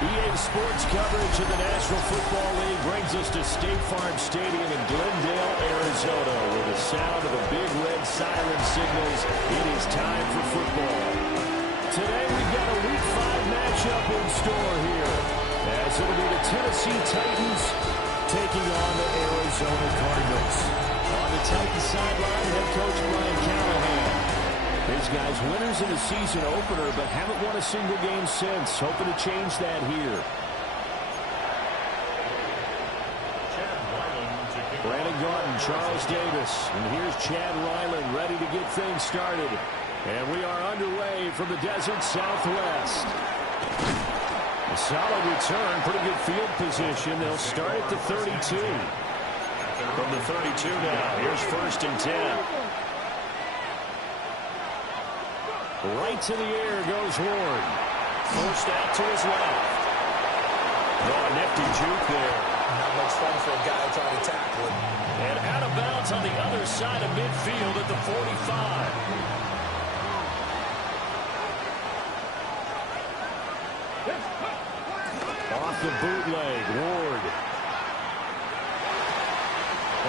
EA Sports coverage of the National Football League brings us to State Farm Stadium in Glendale, Arizona, where the sound of the big red siren signals it is time for football. Today we've got a Week 5 matchup in store here, as it'll be the Tennessee Titans taking on the Arizona Cardinals. On the Titans sideline, head coach Brian Callahan. These guys, winners in the season opener, but haven't won a single game since. Hoping to change that here. Brandon Gordon, Charles Davis, and here's Chad Ryland ready to get things started. And we are underway from the desert Southwest. A solid return, pretty good field position. They'll start at the 32. From the 32 now, here's 1st and 10. Right to the air goes Ward. Forced out to his left. Oh, a nifty juke there. Not much fun for a guy trying to tackle it. And out of bounds on the other side of midfield at the 45. Off the bootleg, Ward.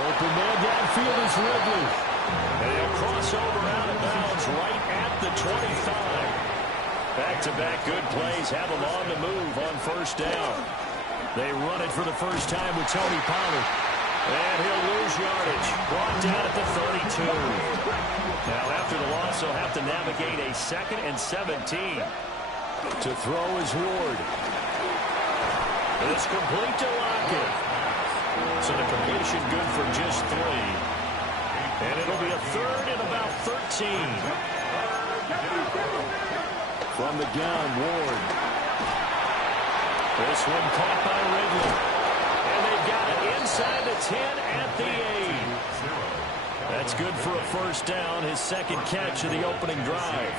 Open man downfield is Ridley. And he'll cross over out of bounds right at the 25. Back-to-back good plays have them on the move on 1st down. They run it for the first time with Tony Pollard. And he'll lose yardage. Brought down at the 32. Now after the loss, he'll have to navigate a 2nd and 17. To throw is Ward. It's complete to Lockett. So the completion good for just 3. And it'll be a 3rd and about 13. From the gun, Ward. This one caught by Ridley. And they've got it inside the 10 at the 8. That's good for a 1st down, his 2nd catch of the opening drive.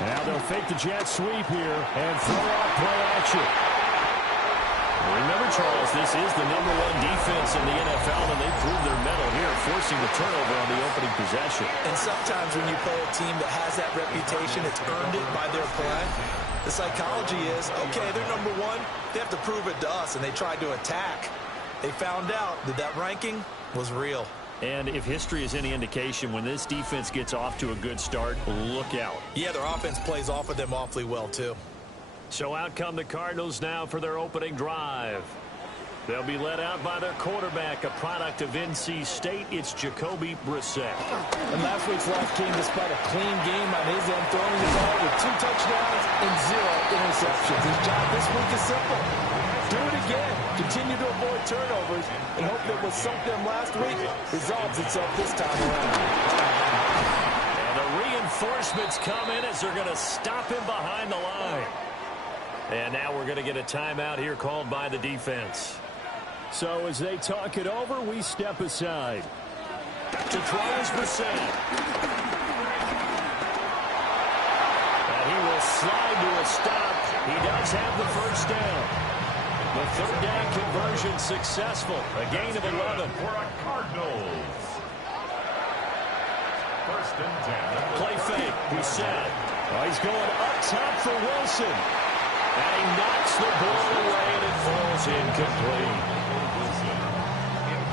Now they'll fake the jet sweep here and throw off play action. Remember, Charles, this is the #1 defense in the NFL, and they proved their mettle here, forcing the turnover on the opening possession. And sometimes when you play a team that has that reputation, it's earned it by their play. The psychology is, okay, they're #1. They have to prove it to us, and they tried to attack. They found out that that ranking was real. And if history is any indication, when this defense gets off to a good start, look out. Yeah, their offense plays off of them awfully well, too. So out come the Cardinals now for their opening drive. They'll be led out by their quarterback, a product of NC State. It's Jacoby Brissett. And last week's loss came despite a clean game on his end, throwing the ball with 2 touchdowns and 0 interceptions. His job this week is simple. Do it again. Continue to avoid turnovers and hope that what sunk them last week resolves itself this time around. And the reinforcements come in as they're going to stop him behind the line. And now we're going to get a timeout here called by the defense. So as they talk it over, we step aside. To throw is Brissett. And he will slide to a stop. He does have the first down. The third down conversion successful. A gain of 11. For a Cardinals. First and 10. Play fake. Brissett. Oh, he's going up top for Wilson. And he knocks the ball away and it falls incomplete.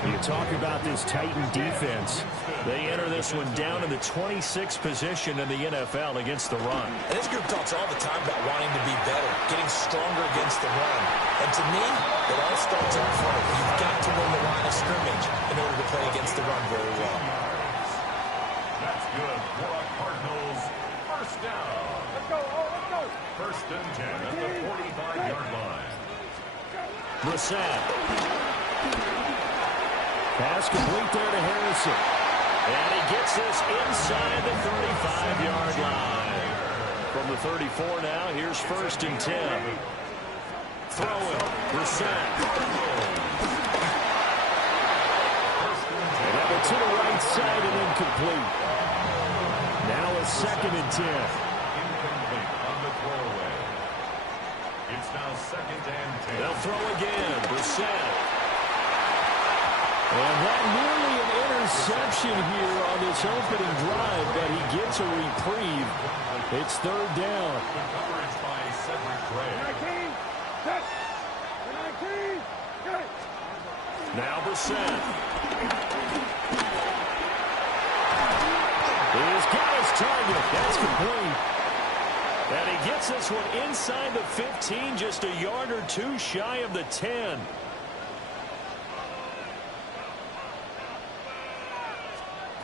You talk about this Titan defense. They enter this one down in the 26th position in the NFL against the run. And this group talks all the time about wanting to be better, getting stronger against the run. And to me, it all starts up front. You've got to win the line of scrimmage in order to play against the run very well. That's good for a Cardinals first down. Let's go. Let's go. First and 10 at the 45-yard line. Brissett. Pass complete there to Harrison. And he gets this inside the 35-yard line. From the 34 now, here's first and 10. Throw it. Brissett. And that one to the right side and incomplete. Now a second and 10. Incomplete on the throwaway. It's now second and 10. They'll throw again. Brissett. And that nearly an interception here on this opening drive, but he gets a reprieve. It's third down. The coverage by Cedric Gray. Now Brissett. He's got his target. That's complete. And he gets this one inside the 15, just a yard or two shy of the 10.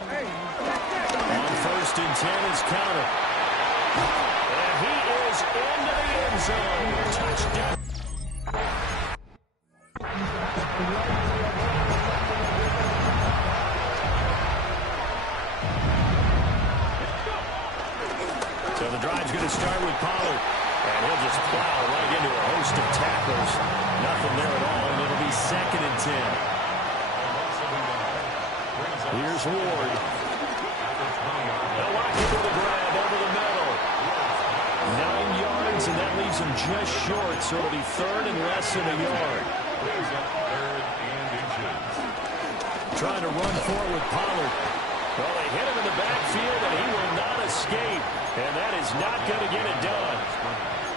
On first and 10 is counted. And he is into the end zone. Touchdown. So the drive's going to start with Pollard. And he'll just plow right into a host of tackles. Nothing there at all, and it'll be second and 10. Here's Ward. They'll lock into the grab over the middle. 9 yards, and that leaves him just short, so it'll be third and less than a yard. Third and inches. Trying to run forward with Pollard. Well, they hit him in the backfield, and he will not escape. And that is not going to get it done.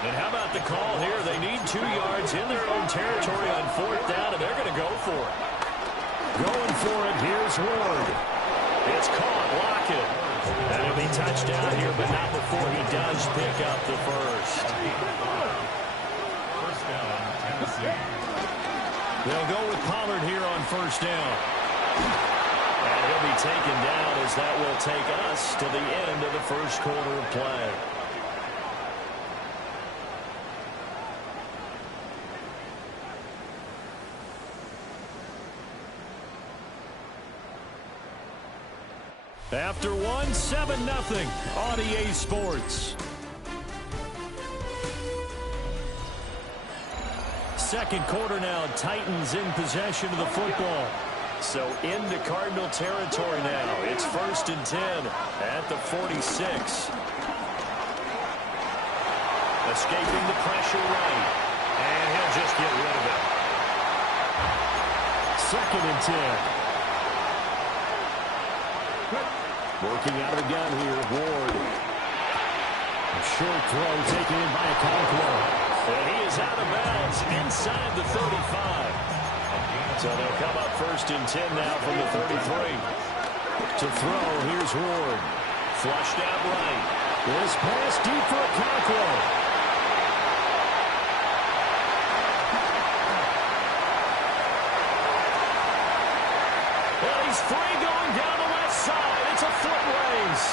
And how about the call here? They need 2 yards in their own territory on fourth down, and they're going to go for it. Going for it, here's Ward. It's caught, Lockett. And it'll be touchdown here, but not before he does pick up the first. First down, Tennessee. They'll go with Pollard here on first down. And he'll be taken down as that will take us to the end of the first quarter of play. After one, 7-0 on EA Sports. Second quarter now, Titans in possession of the football. So into Cardinal territory now. It's first and 10 at the 46. Escaping the pressure right. And he'll just get rid of it. 2nd and 10. Working out of the gun here, Ward. A short throw taken in by Okonkwo. And he is out of bounds inside the 35. So they'll come up 1st and 10 now from the 33. To throw, here's Ward. Flushed out right. This pass deep for Okonkwo. Well, he's free going down the left side. It's a foot race.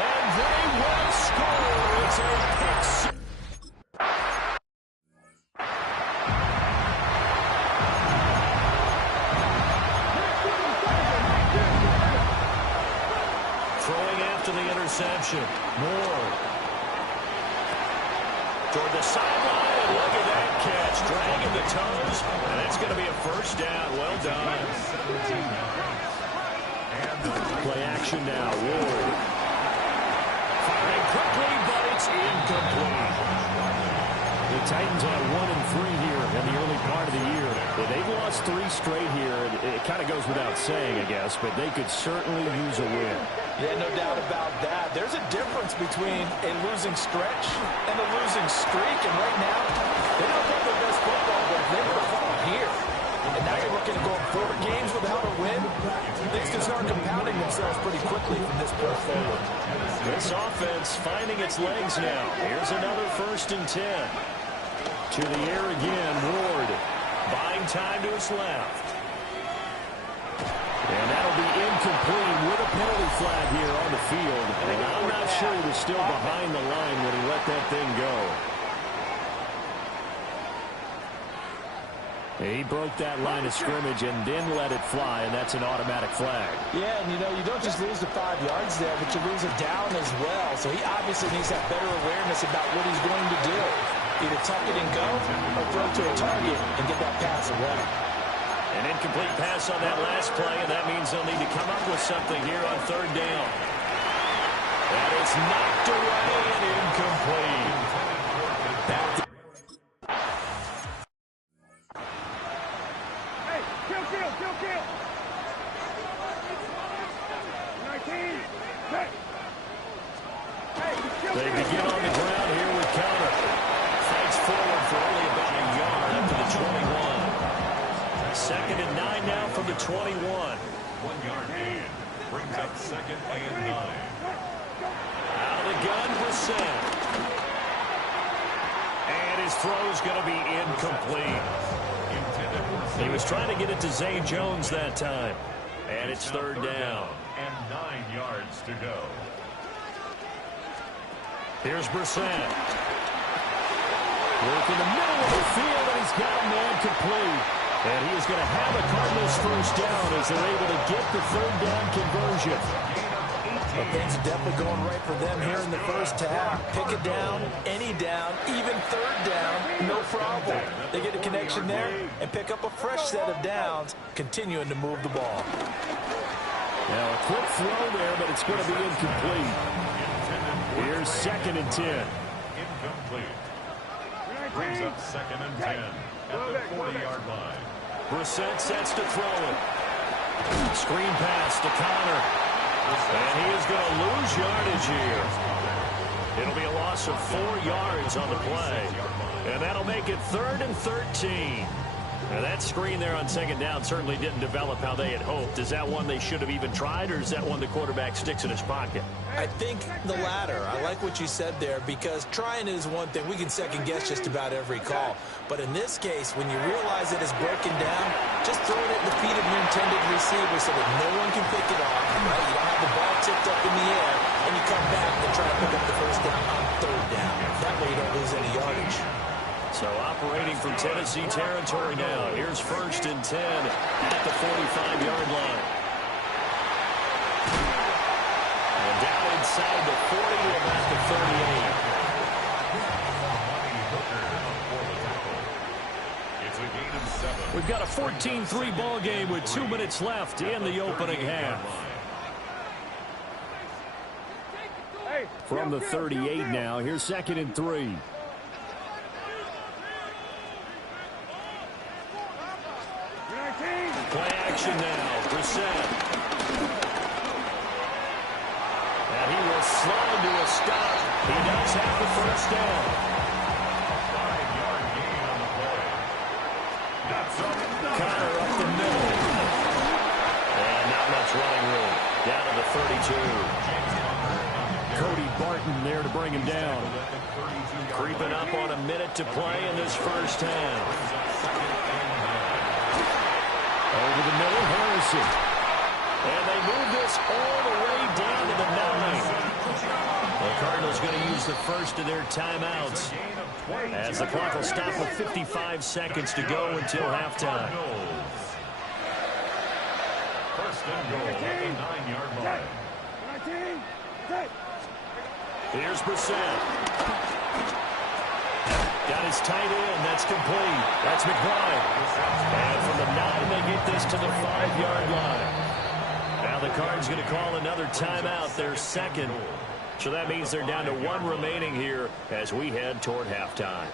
And they will score. It's a pick six. Throwing after the interception. Moore. Toward the sideline, and look at that catch. Dragging the toes, and it's going to be a 1st down. Well done. Play action now. Ward. Firing quickly, but it's incomplete. The Titans have 1-3 here in the early part of the year. They've lost 3 straight here. It kind of goes without saying, I guess, but they could certainly use a win. Yeah, no doubt about that. There's a difference between a losing stretch and a losing streak. And right now, they don't play their best football, but if they were to fall here, and now you're looking to go 4 games without a win, things can start compounding themselves pretty quickly from this point forward. This offense finding its legs now. Here's another 1st and 10. To the air again, Ward. Buying time to his left. And that'll be incomplete with a penalty flag here on the field. And I'm not sure he was still behind the line when he let that thing go. He broke that line of scrimmage and then let it fly, and that's an automatic flag. Yeah, and you don't just lose the 5 yards there, but you lose it down as well. So he obviously needs to have better awareness about what he's going to do. Either tuck it and go or throw to a target and get that pass away. An incomplete pass on that last play, and that means they'll need to come up with something here on 3rd down. That is knocked away and incomplete. They begin on the ground here with counter. Fights forward for only about a yard up to the 21. 2nd and 9 now from the 21. 1-yard gain. Brings up 2nd and 9. Out of the gun, Brissett. And his throw's going to be incomplete. He was trying to get it to Zay Jones that time. And it's 3rd down. And 9 yards to go. Here's Brissett. Work in the middle of the field, and he's got a man complete. And he is going to have the Cardinals 1st down as they're able to get the 3rd down conversion. But things are definitely going right for them here in the 1st half. Pick it down, any down, even 3rd down, no problem. They get a connection there and pick up a fresh set of downs, continuing to move the ball. Now a quick throw there, but it's going to be incomplete. Here's 2nd and 10. Incomplete. Brings up 2nd and 10 at the 40-yard line. Brissett sets to throw it. Screen pass to Connor. And he is going to lose yardage here. It'll be a loss of 4 yards on the play. And that'll make it 3rd and 13. Now that screen there on 2nd down certainly didn't develop how they had hoped. Is that one they should have even tried, or is that one the quarterback sticks in his pocket? I think the latter. I like what you said there, because trying is one thing. We can second guess just about every call. But in this case, when you realize it is broken down, just throw it at the feet of your intended receiver so that no one can pick it off. Right? You don't have the ball tipped up in the air, and you come back and try to pick up the 1st down on 3rd down. That way you don't lose any yardage. So operating from Tennessee territory now. Here's 1st and 10 at the 45-yard line. And down inside the 40 to about the 38. We've got a 14-3 ball game with 2 minutes left in the opening half. From the 38 now, here's 2nd and 3. action now. Brissett. And he will slide to a stop. He does have the first down. 5-yard gain on the play. That's Connor up the middle. And not much running room. Down to the 32. Cody Barton there to bring him down. Creeping up on a minute to play in this first half. Over the middle, Harrison. And they move this all the way down to the 9. The Cardinals going to use the first of their timeouts as the clock will stop with 55 seconds to go until halftime. First and goal at the 9-yard line. Here's Brissett. Got his tight end. That's complete. That's McBride. And from the 9, they get this to the 5-yard line. Now the Cards going to call another timeout, their second. So that means they're down to 1 remaining here as we head toward halftime.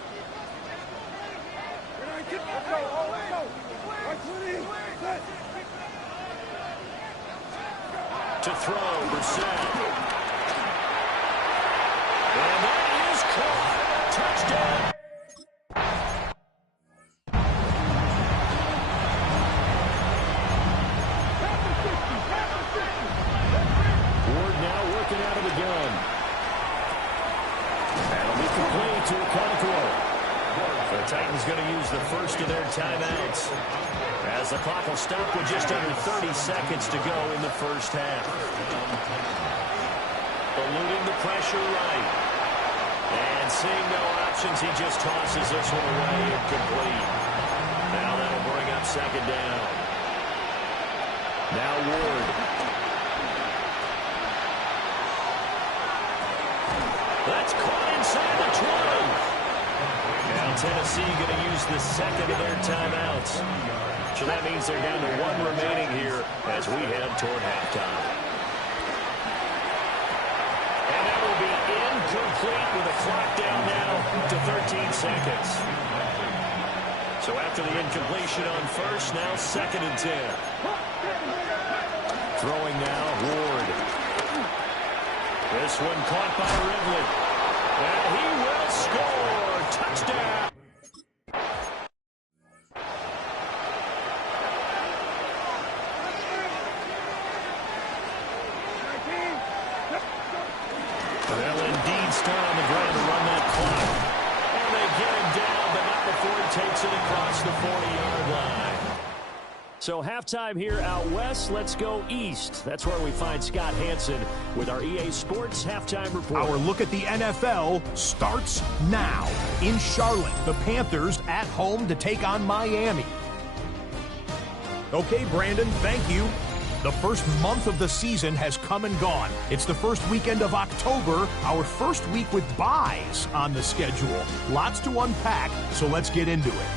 To throw, Brissett. And that is caught. Touchdown. Ward now working out of the gun. That'll be complete to Okonkwo. The Titans going to use the first of their timeouts as the clock will stop with just under 30 seconds to go in the first half. Eluding the pressure right. And seeing no options, he just tosses this one away incomplete. Now that'll bring up second down. Now Ward. That's caught inside the 20. Now Tennessee going to use the second of their timeouts. So that means they're down to 1 remaining here as we head toward halftime. And that will be incomplete with a clock down now to 13 seconds. So after the incompletion on first, now 2nd and 10. Throwing now, Ward. This one caught by Ridley. And he will score. Touchdown. They'll indeed start on the ground to run that clock. And they get him down, but not before he takes it across the 40-yard line. So halftime here out west. Let's go east. That's where we find Scott Hansen with our EA Sports Halftime Report. Our look at the NFL starts now. In Charlotte, the Panthers at home to take on Miami. Okay, Brandon, thank you. The first month of the season has come and gone. It's the first weekend of October, our first week with byes on the schedule. Lots to unpack, so let's get into it.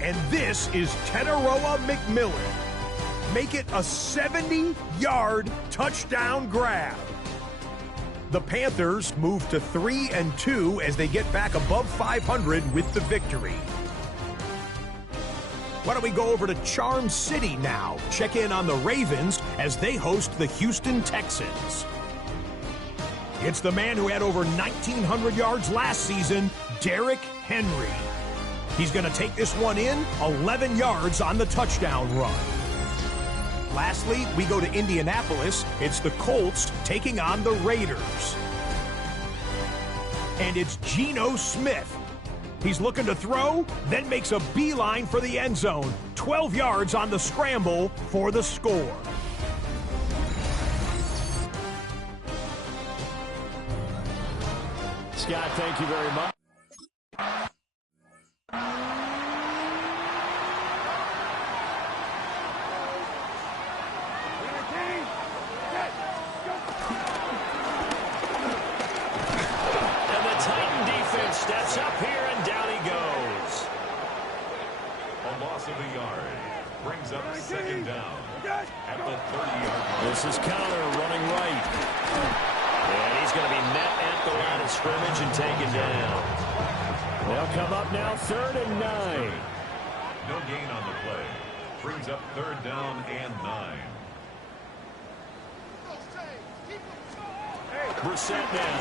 And this is Tenaroa McMillan. Make it a 70-yard touchdown grab. The Panthers move to 3-2 as they get back above 500 with the victory. Why don't we go over to Charm City now? Check in on the Ravens as they host the Houston Texans. It's the man who had over 1,900 yards last season, Derrick Henry. He's going to take this one in, 11 yards on the touchdown run. Lastly, we go to Indianapolis. It's the Colts taking on the Raiders. And it's Geno Smith. He's looking to throw, then makes a beeline for the end zone. 12 yards on the scramble for the score. Scott, thank you very much. Steps up here, and down he goes. A loss of a yard. Brings up second down at the 30-yard line. This is Connor running right. And he's going to be met at the line of scrimmage and taken down. They'll come up now 3rd and 9. No gain on the play. Brings up 3rd down and 9. Brissett now.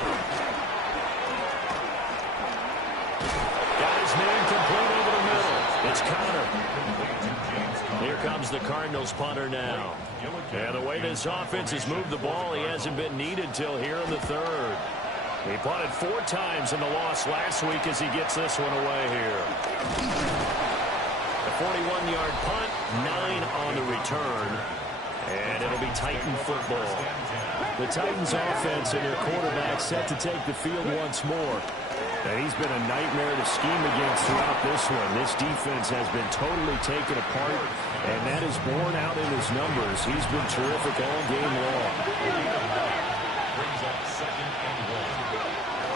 Got his man complete over the middle. It's Connor. Here comes the Cardinals punter now. And the way this offense has moved the ball, he hasn't been needed till here in the 3rd. He punted 4 times in the loss last week as he gets this one away here. A 41-yard punt, 9 on the return. And it'll be Titan football. The Titans offense and their quarterback set to take the field once more. And he's been a nightmare to scheme against throughout this one. This defense has been totally taken apart, and that is borne out in his numbers. He's been terrific all game long. Brings up 2nd and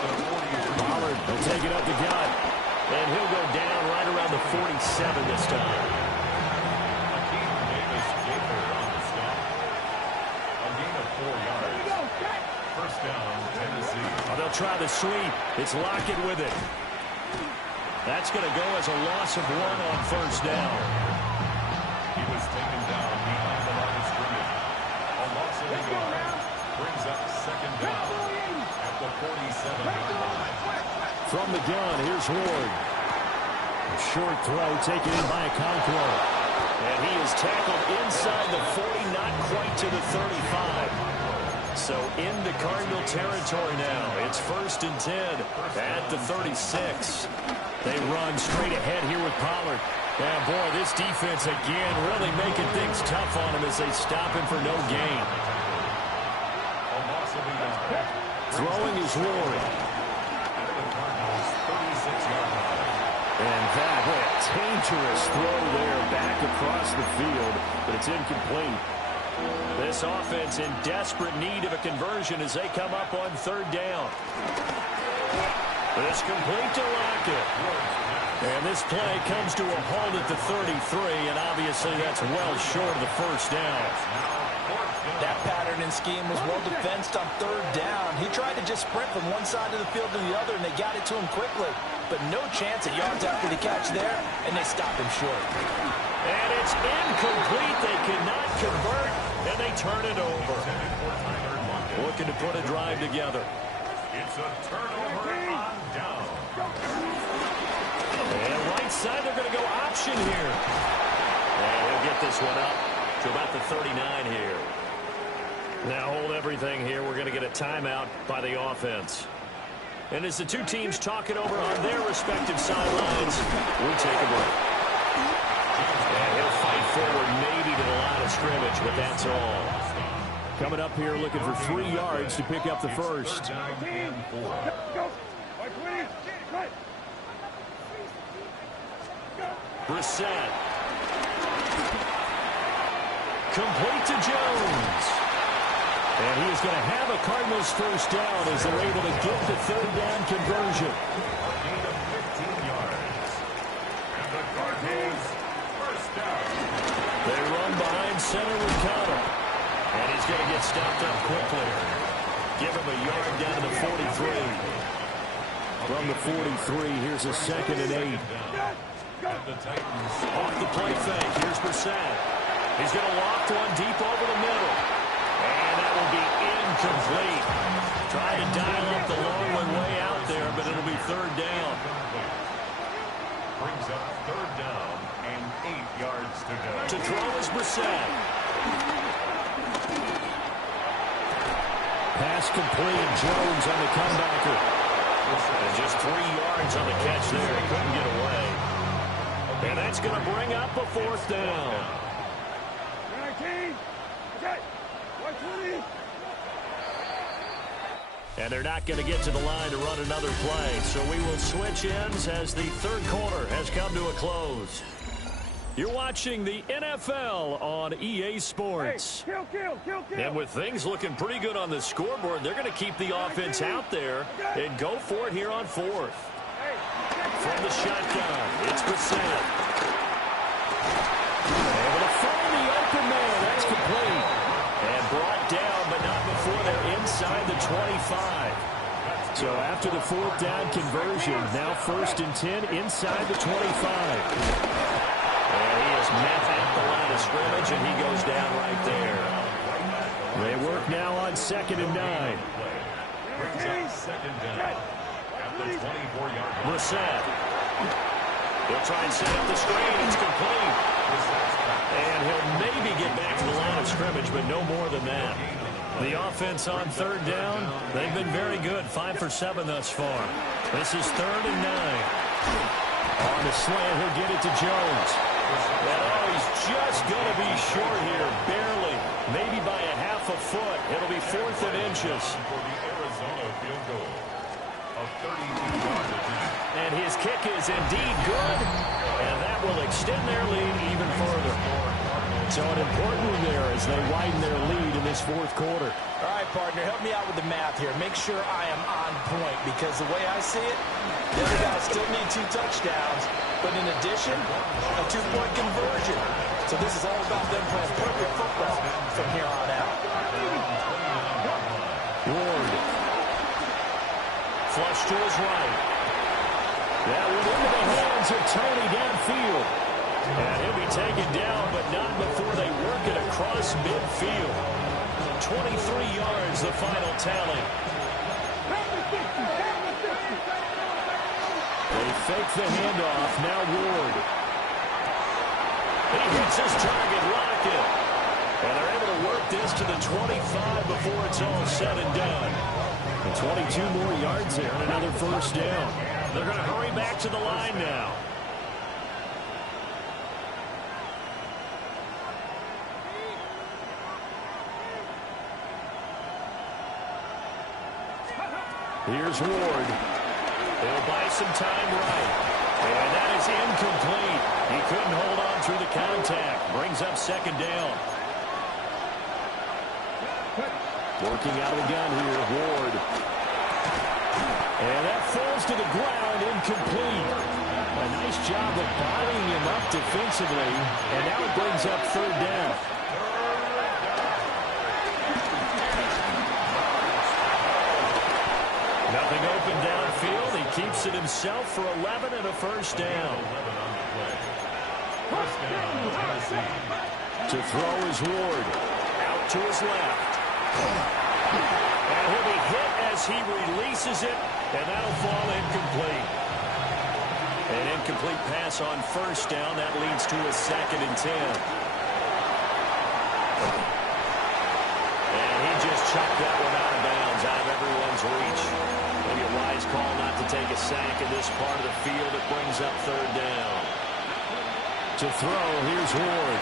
1. Pollard will take it up the gut, and he'll go down right around the 47 this time. On the stop. A gain of 4 yards. 1st down, Tennessee. Oh, they'll try the sweep. It's Lockett with it. That's going to go as a loss of 1 on 1st down. He was taken down behind the line of scrimmage. A loss of 1 yard. Brings up 2nd down at the 47-yard line. From the gun, here's Ward. A short throw taken in by Okonkwo. And he is tackled inside the 40, not quite to the 35. So into Cardinal territory now. It's 1st and 10 at the 36. They run straight ahead here with Pollard. And boy, this defense again really making things tough on him as they stop him for no gain. A loss of 1 yard. Throwing is Ward. And that, boy, a dangerous throw there back across the field, but it's incomplete. This offense in desperate need of a conversion as they come up on 3rd down. This complete to Lockett. And this play comes to a halt at the 33, and obviously that's well short of the 1st down. That pattern and scheme was well defensed on 3rd down. He tried to just sprint from one side of the field to the other, and they got it to him quickly. But no chance at yards after the catch there, and they stopped him short. And it's incomplete. They cannot convert, and they turn it over. Looking to put a drive together. It's a turnover on down. And right side, they're going to go option here. And he'll get this one up to about the 39 here. Now hold everything here. We're going to get a timeout by the offense. And as the two teams talk it over on their respective sidelines, we take a break. And he'll fight forward maybe to the line of scrimmage, but that's all. Coming up here looking for 3 yards to pick up the first. Brissett. Complete to Jones. And he is going to have a Cardinals first down as they're able to get the 3rd down conversion. A gain of 15 yards. And the Cardinals first down. They run behind center with Connor. And he's going to get stopped up quickly. Give him a yard down to the 43. From the 43, here's a 2nd and 8. And the Titans Off the play fake, here's Brissett. He's going to loft one deep over the middle. And that will be incomplete. Trying to dial up the long one way out there, but it'll be 3rd down. brings up 3rd down and 8 yards to go. To throw is Brissett. Pass complete. Jones on the comebacker. And just 3 yards on the catch there. He couldn't get away. And that's going to bring up a 4th down. 19. Okay. 120. And they're not going to get to the line to run another play. So we will switch ends as the 3rd quarter has come to a close. You're watching the NFL on EA Sports. Hey, kill. And with things looking pretty good on the scoreboard, they're going to keep the offense out there and go for it here on 4th. From the shotgun, it's Brissett. Able to find the open man. That's complete. And brought down, but not before they're inside the 25. So after the 4th down conversion, now 1st and 10 inside the 25. And he is met at the line of scrimmage, and he goes down right there. They work now on 2nd and 9. Brings up second down at the 24-yard line. Brissett. He'll try and set up the screen. It's complete. And he'll maybe get back to the line of scrimmage, but no more than that. The offense on 3rd down, they've been very good. 5 for 7 thus far. This is 3rd and 9. On the slant, he'll get it to Jones. And oh, he's just going to be short here, barely. Maybe by a half a foot. It'll be 4th and inches. For the Arizona field goal of 32-yard attempt. And his kick is indeed good. And that will extend their lead even further. So an important one there as they widen their lead in this 4th quarter. All right, partner, help me out with the math here. Make sure I am on point, because the way I see it, the other guys still need 2 touchdowns, but in addition, a 2-point conversion. So this is all about them playing perfect football from here on out. Ward. Flush to his right. That went into the hands of Tony downfield. And he'll be taken down, but not before they work it across midfield. 23 yards, the final tally. They fake the handoff. Now Ward. He hits his target, Lockett. And they're able to work this to the 25 before it's all said and done. And 22 more yards there and another 1st down. They're going to hurry back to the line now. Here's Ward. He'll buy some time right. And that is incomplete. He couldn't hold on through the contact. Brings up 2nd down. Working out of the gun here, Ward. And that falls to the ground, incomplete. A nice job of bodying him up defensively. And now it brings up 3rd down. Nothing open downfield. He keeps it himself for 11 and a 1st down. To throw is Ward. Out to his left. And he'll be hit as he releases it. And that'll fall incomplete. An incomplete pass on 1st down. That leads to a 2nd and 10. And he just chucked that one out of bounds, out of everyone's reach. Maybe a wise call not to take a sack in this part of the field. It brings up 3rd down. To throw, here's Ward.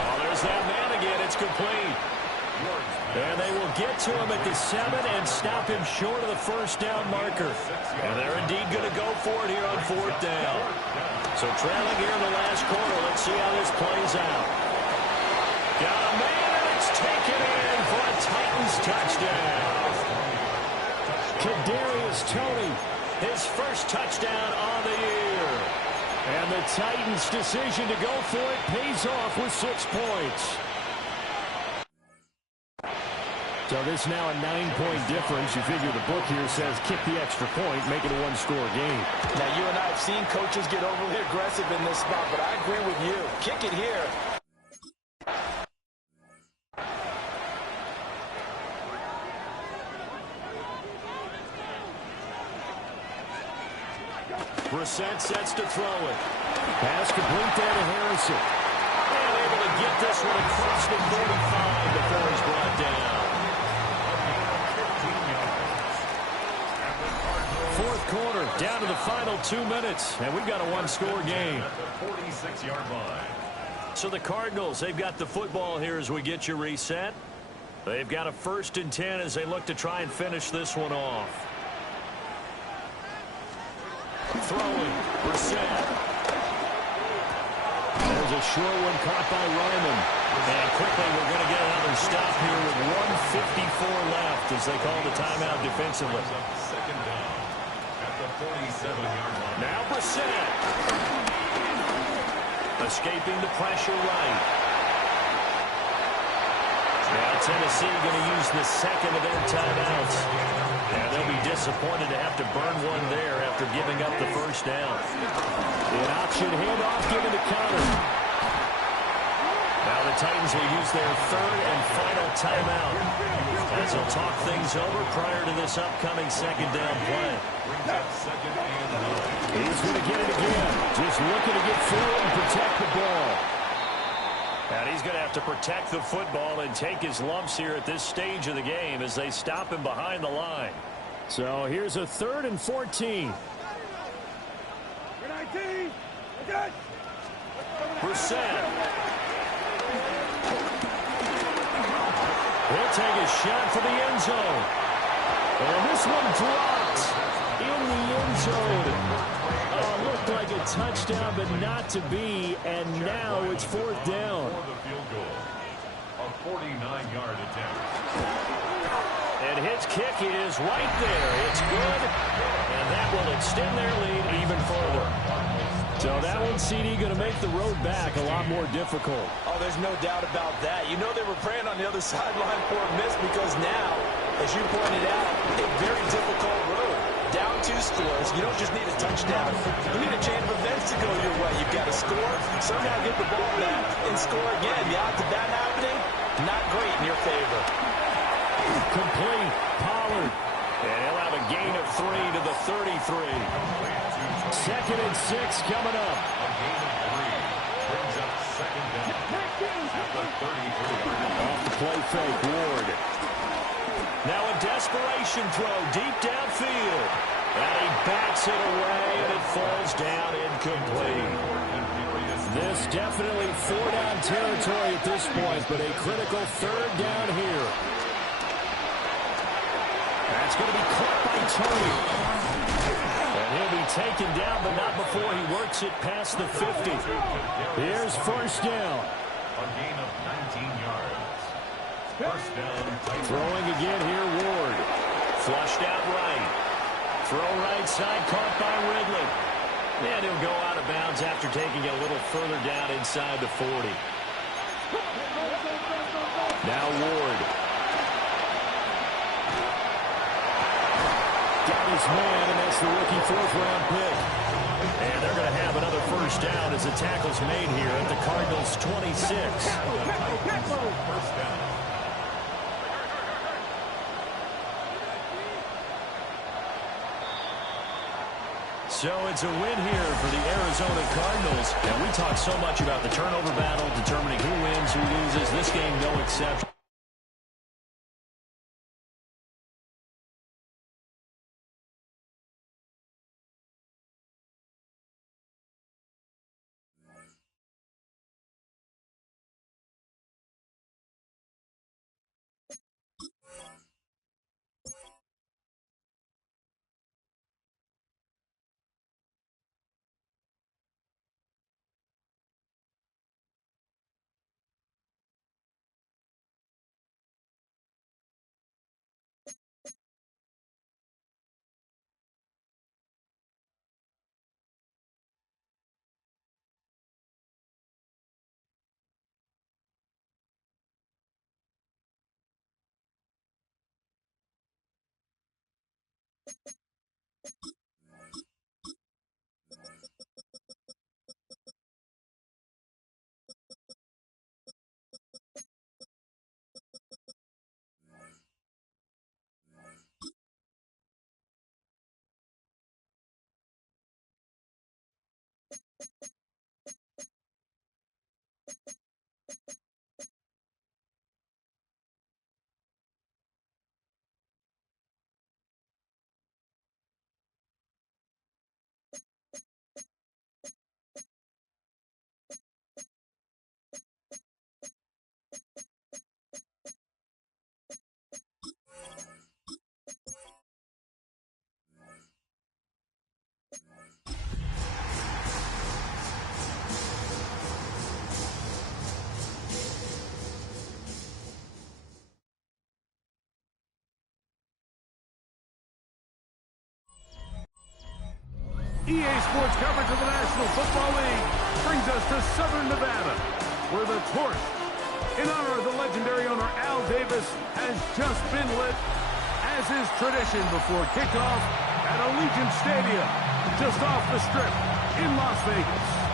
Oh, there's that man again. It's complete. And they will get to him at the 7 and stop him short of the 1st down marker. And they're indeed going to go for it here on 4th down. So trailing here in the last quarter. Let's see how this plays out. Got a man, and it's taken in for a Titans touchdown. Kadarius Toney, his 1st touchdown on the year. And the Titans' decision to go for it pays off with 6 points. So this now a 9-point difference. You figure the book here says kick the extra point, make it a 1-score game. Now, you and I have seen coaches get overly aggressive in this spot, but I agree with you. Kick it here. Brissett sets to throw it. Pass complete there to Harrison. And able to get this one across the 45 before he's brought down. 4th quarter, down to the final 2 minutes, and we've got a 1-score game. At the 46-yard line. So the Cardinals, they've got the football here as we get you reset. They've got a 1st and 10 as they look to try and finish this one off. Throwing, Brissett. There's a short one caught by Ryman. And quickly we're going to get another stop here with 1:54 left as they call the timeout defensively. 2nd down at the 47-yard line. Now Brissett. Escaping the pressure right. Now Tennessee going to use the 2nd of their timeouts. And they'll be disappointed to have to burn one there after giving up the 1st down. An option handoff given to Connor. Now the Titans will use their third and final timeout as they'll talk things over prior to this upcoming second down play. He's going to get it again. Just looking to get forward and protect the ball. And he's going to have to protect the football and take his lumps here at this stage of the game as they stop him behind the line. So here's a 3rd and 14. Brissett. He'll take a shot for the end zone. And this one dropped in the end zone. Oh, looked like a touchdown, but not to be. And now it's 4th down. A 49-yard attempt. And his kick is right there. It's good. And that will extend their lead even further. So that one, CD, going to make the road back a lot more difficult. Oh, there's no doubt about that. You know they were praying on the other sideline for a miss because now, as you pointed out, a very difficult road. Down 2 scores. You don't just need a touchdown. You need a chain of events to go your way. You've got to score, somehow get the ball back, and score again. The odds of that happening, not great in your favor. Complete. Pollard. And he'll have a gain of 3 to the 33. 2nd and 6 coming up. A gain of 3 brings up second down at the 33. Off the play fake, Ward. Now a desperation throw deep downfield. And he bats it away, and it falls down incomplete. This definitely 4-down territory at this point, but a critical 3rd down here. That's going to be caught by Tony. And he'll be taken down, but not before he works it past the 50. Here's 1st down. A gain of 19 yards. 1st down. Throwing again here, Ward. Flushed out right. Throw right side, caught by Ridley. And he'll go out of bounds after taking it a little further down inside the 40. Now Ward. Got his man, and that's the rookie 4th-round pick. And they're going to have another 1st down as the tackle's made here at the Cardinals' 26. 1st down. So it's a win here for the Arizona Cardinals. And we talk so much about the turnover battle, determining who wins, who loses. This game, no exception. EA Sports coverage of the National Football League brings us to Southern Nevada, where the torch, in honor of the legendary owner Al Davis, has just been lit, as is tradition before kickoff at Allegiant Stadium, just off the Strip in Las Vegas.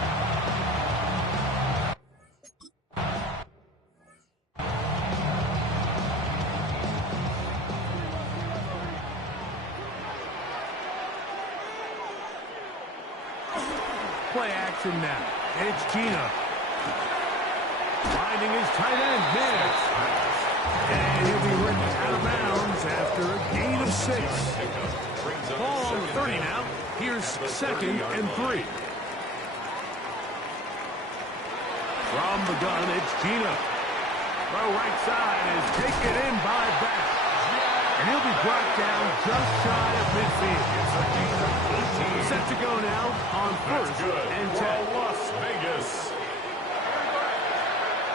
Play action now. It's Gino. Finding his tight end, Mims. And he'll be written out of bounds after a gain of 6. Ball on the 30 now. Here's 2nd and 3. From the gun, it's Gino. Throw right side is taken in by Beck. And he'll be brought down just shy of midfield. Set to go now on 1st and 10. Las Vegas.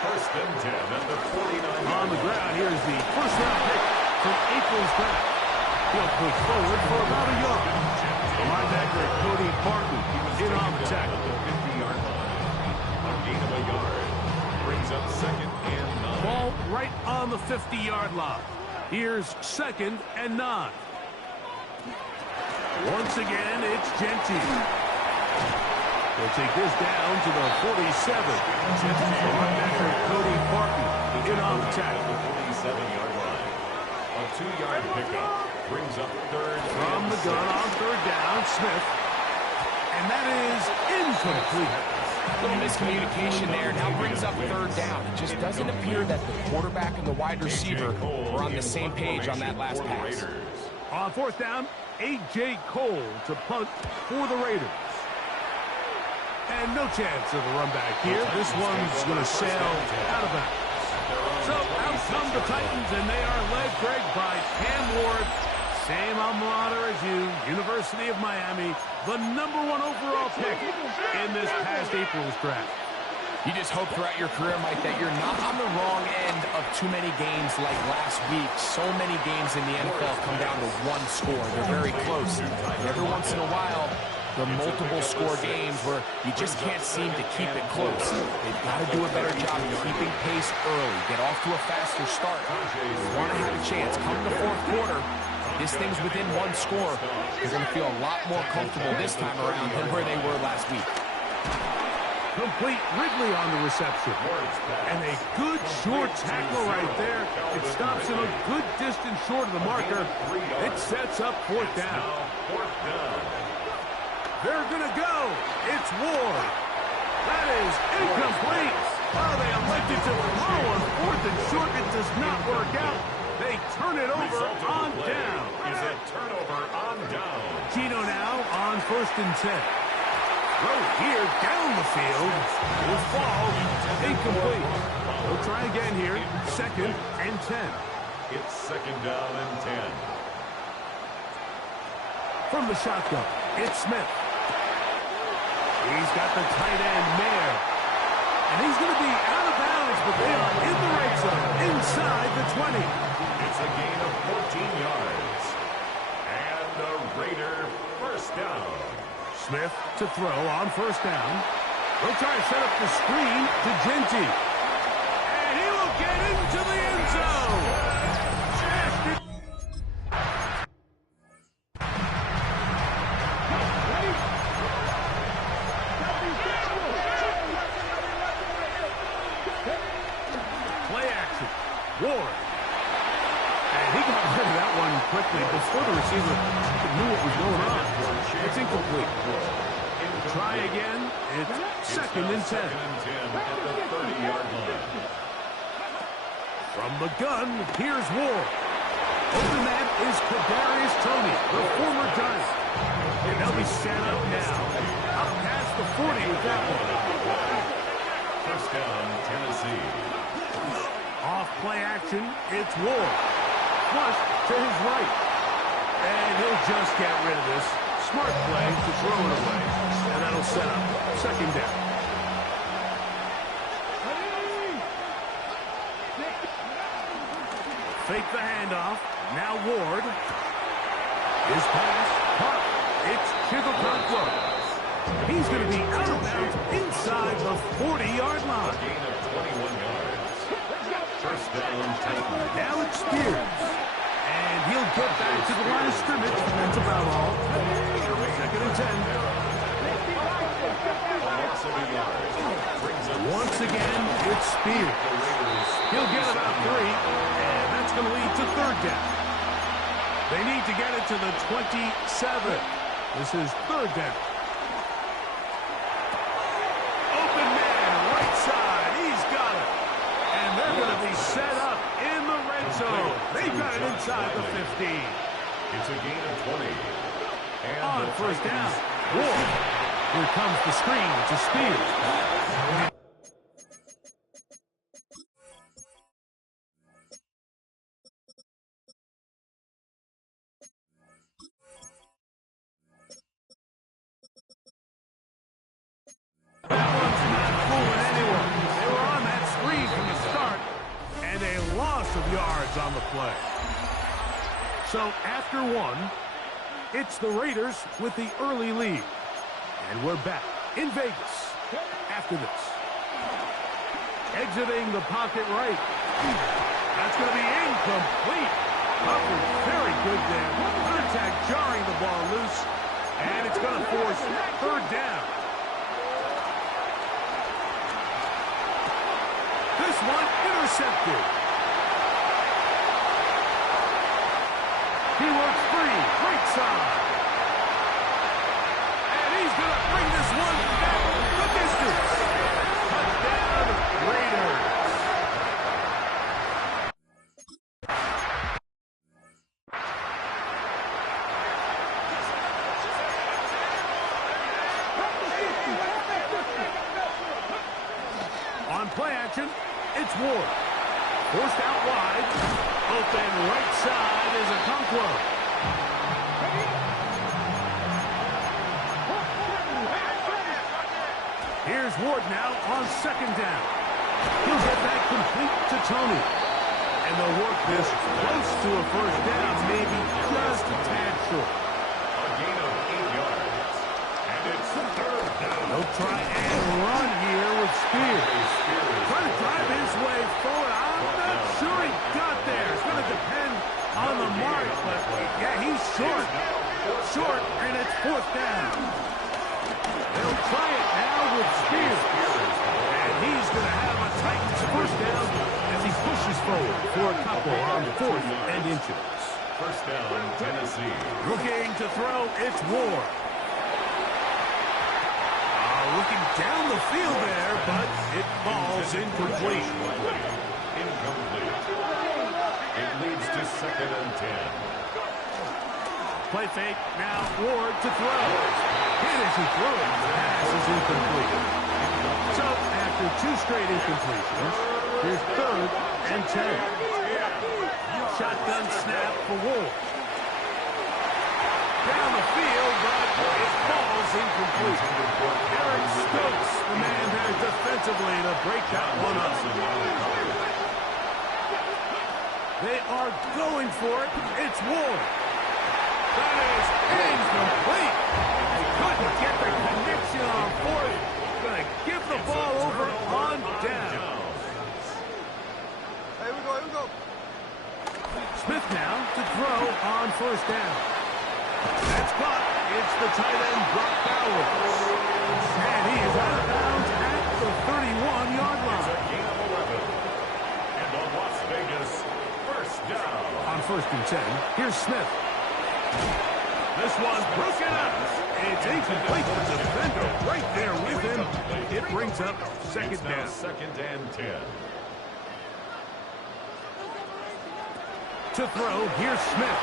1st and 10 at the 49. On the ground, here's the first-round pick from April's draft. He'll push forward for about a yard. The linebacker, Cody Barton, in on the tackle. 50-yard line. A gain of a yard. Brings up 2nd and 9. Ball right on the 50-yard line. Here's 2nd and 9. Once again, it's Genty. They'll take this down to the 47. The linebacker, Cody Barton, in on the tackle. 47-yard line. A 2-yard pickup. Brings up 3rd. From the gun on 3rd down, Smith. And that is incomplete. Little miscommunication there. Now brings up 3rd down. It just doesn't appear that the quarterback and the wide receiver were on the same page on that last pass. On 4th down, A.J. Cole to punt for the Raiders. And no chance of a run back here. This one's going to sail out of bounds. So out come the Titans, and they are led, Greg, by Cam Ward. Same alma mater as you, University of Miami, the #1 overall pick in this past April's draft. You just hope throughout your career, Mike, that you're not on the wrong end of too many games like last week. So many games in the NFL come down to 1 score. They're very close. And every once in a while, there are multiple score games where you just can't seem to keep it close. They've got to do a better job of keeping pace early, get off to a faster start. You want to have a chance. Come the 4th quarter, this thing's within 1 score. They're going to feel a lot more comfortable this time around than where they were last week. Complete Ridley on the reception. And a good short tackle right there. It stops him a good distance short of the marker. It sets up 4th down. They're going to go. It's Ward. That is incomplete. Oh, they elected to throw on 4th and short. It does not work out. They turn it over on down. Is a turnover on down. Gino now on 1st and 10. Throw here down the field. Will fall. Incomplete. They'll try again here. 2nd and 10. It's 2nd down and 10. From the shotgun, it's Smith. He's got the tight end, Mayer. And he's going to be out of bounds, but they are in the red zone, inside the 20. It's a gain of 14 yards. And the Raider 1st down. Smith to throw on 1st down. They'll try to set up the screen to Genty. And he will get into the end zone. Play action. Ward. And he got rid of that one quickly before the receiver knew what was going on. It's incomplete. Try again. It's 2nd and 10. At the 30-yard line. From the gun, here's Ward. Open that is Kadarius Toney, the former Giant. And they'll be set up now. Up past the 40 with that one. 1st down, Tennessee. Off play action, it's Ward. Flush to his right. And he'll just get rid of this. Smart play to throw it away. And that'll set up 2nd down. Fake the handoff. Now Ward. His pass. Caught. It's Chiggletown. He's going to be out of bounds inside the 40-yard line. Gain of 21 yards. 1st down, Titans. Now it's Spears. And he'll get back to the line of scrimmage. That's about all. 2nd and 10. Once again, it's Spears. He'll get about 3, and that's going to lead to 3rd down. They need to get it to the 27. This is 3rd down. speed. It's a gain of 20. And On the first down, Titans- Ward. Here comes the screen to Spears. That one's not fooling anyone. They were on that screen from the start, and a loss of yards on the play. So after one, it's the Raiders with the early lead. And we're back in Vegas after this. Exiting the pocket right. That's going to be incomplete. Covered very good there. Contact jarring the ball loose. And it's going to force third down. This one intercepted. He works free, right side. And he's going to bring this one back the distance. Touchdown, Raiders. On play action, it's Ward. Forced out wide. Open right side is a Conquo. Here's Ward now on second down. He'll get that complete to Tony. And they'll work this close to a first down, maybe just a tad short. A gain of 8 yards. And it's third down. They'll try and run here with Spears. Trying to drive his way forward. I'm not sure he got there. It's going to depend on the mark, but yeah, he's short. Short, and it's fourth down. They'll try it now with Spears. And he's going to have a Titans first down as he pushes forward for a couple on fourth and inches. First down, Tennessee. Looking to throw, it's Ward. Looking down the field there, but it falls incomplete. Incomplete. It leads to second and 10. Play fake, now Ward to throw. Hit as he threw it. Pass is incomplete. So, after two straight incompletions, here's third and 10. Shotgun snap for Ward. Down the field, but it falls incomplete. Eric Stokes, the man there defensively to break that one up. They are going for it. It's Ward. That is incomplete. They couldn't get the connection on fourth. Going to give the ball over on down. Hey, we go. Smith now to throw on first down. That's caught. It's the tight end, Brock Bowers. And he is out of bounds at the 31-yard line. Gain of 11. And on Las Vegas, first down. On first and 10, here's Smith. This one's broken up. It's incomplete. The defender right there with him. It brings up second Now down. second and 10. To throw, here's Smith.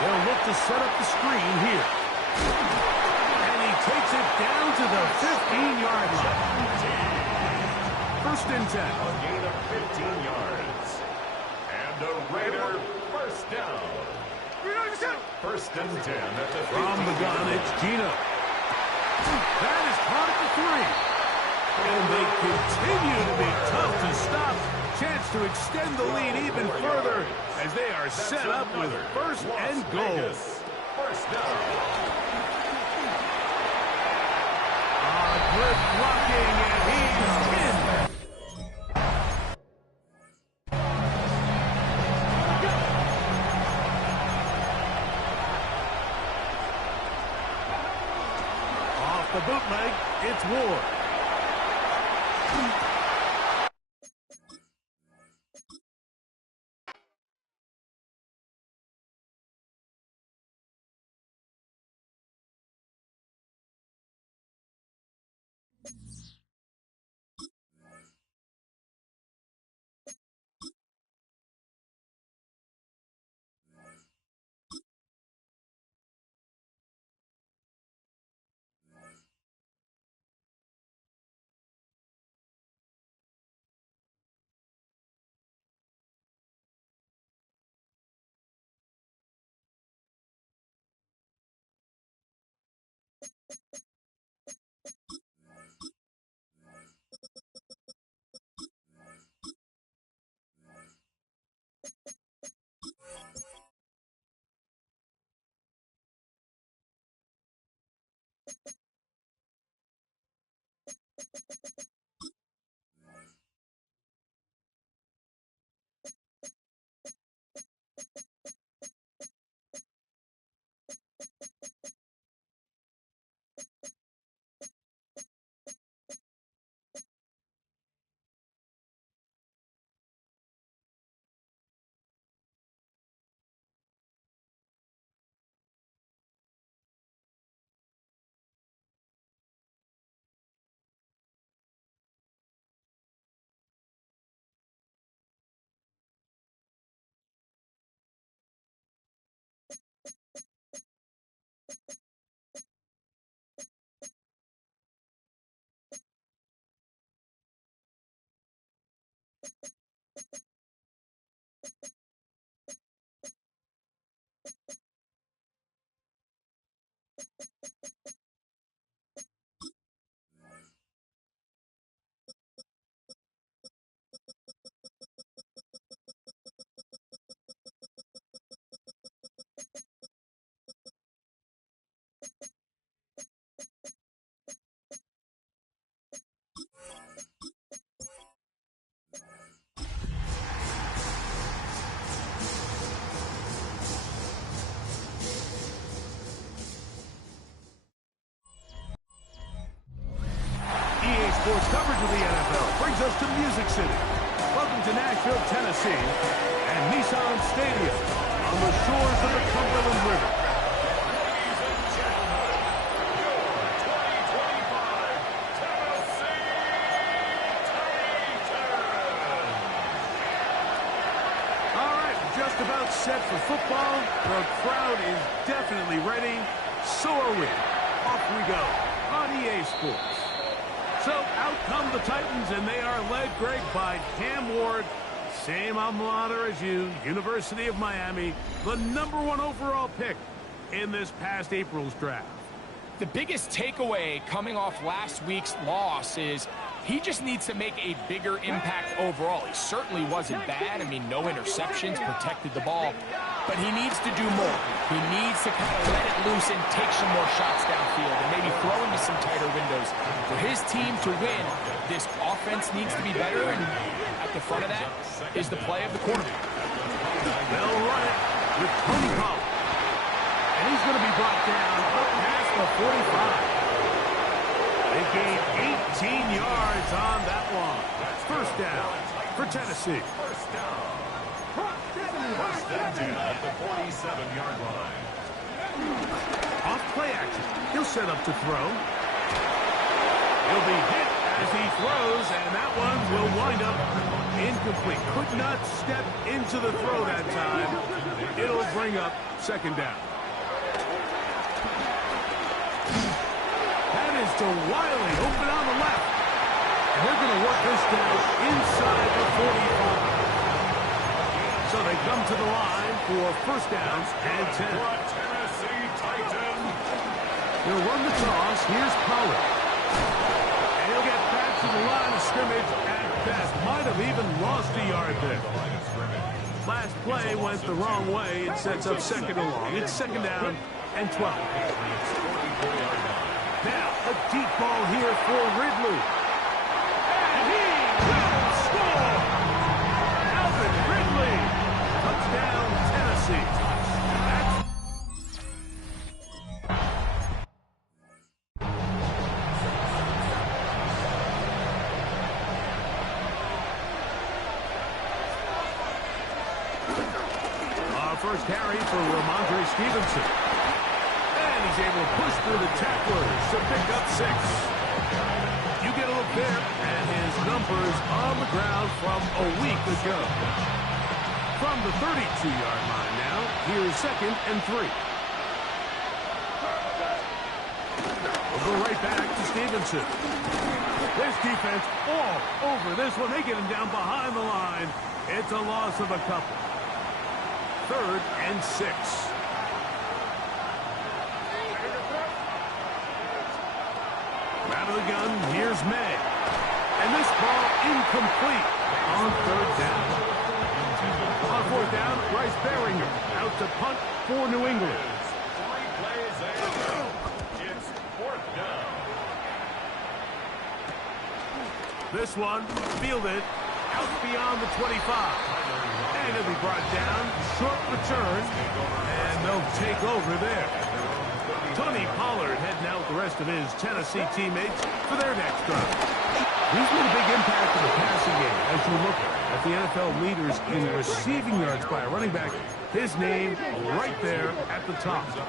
They'll look to set up the screen here. And he takes it down to the 15-yard line. First and 10. A gain of 15 yards. And a Raider first down. First and 10 at the 15. From the gun, it's Gino. That is caught at the 3. And they continue to be tough to stop. Chance to extend the lead even further as they are set up with first and goal. First down. Good blocking, and he's in. Off the bootleg, it's Ward. Sports coverage of the NFL brings us to Music City. Welcome to Nashville, Tennessee, and Nissan Stadium on the shores of the Cumberland River. Ladies and gentlemen, your 2025 Tennessee Titans. All right, just about set for football. The crowd is definitely ready. So are we. Off we go on EA Sports. So out come the Titans, and they are led, Greg, by Cam Ward. Same alma mater as you, University of Miami, the #1 overall pick in this past April's draft. The biggest takeaway coming off last week's loss is he just needs to make a bigger impact overall. He certainly wasn't bad. I mean, no interceptions, protected the ball. But he needs to do more. He needs to kind of let it loose and take some more shots downfield and maybe throw into some tighter windows. For his team to win, this offense needs to be better, and at the front of that is the play of the quarterback. They'll run it with Tony Pollard. And he's going to be brought down up past the 45. They gain 18 yards on that one. First down for Tennessee. First down at the 47-yard line. Off play action. He'll set up to throw. He'll be hit as he throws, and that one will wind up incomplete. Could not step into the throw that time. It'll bring up second down. That is to Wiley, open on the left. And they're going to work this down inside the 45. So they come to the line for first downs and 10. Tennessee Titans. He'll run the toss. Here's Pollard. And he'll get back to the line of scrimmage at best. Might have even lost a yard there. Last play went the wrong way. It sets up second and long. It's second down and 12. Now, a deep ball here for Ridley. And he will score! Alvin Ridley! Touchdown, Tennessee. Our first carry for Ramondre Stevenson. And he's able to push through the tacklers to pick up 6. You get a look there at his numbers on the ground from a week ago. From the 32-yard line now, here's second and 3. We'll go right back to Stevenson. This defense all over this one. They get him down behind the line. It's a loss of a couple. Third and 6. Out of the gun, here's May. And this ball incomplete on third down. On fourth down, Bryce Baringer out to punt for New England. 3 plays and it's fourth down. This one fielded out beyond the 25. And it'll be brought down. Short return. And they'll take over there. Tony Pollard heading out with the rest of his Tennessee teammates for their next drive. He's made a big impact in the passing game. As you look at the NFL leaders in receiving yards by a running back, his name right there at the top. And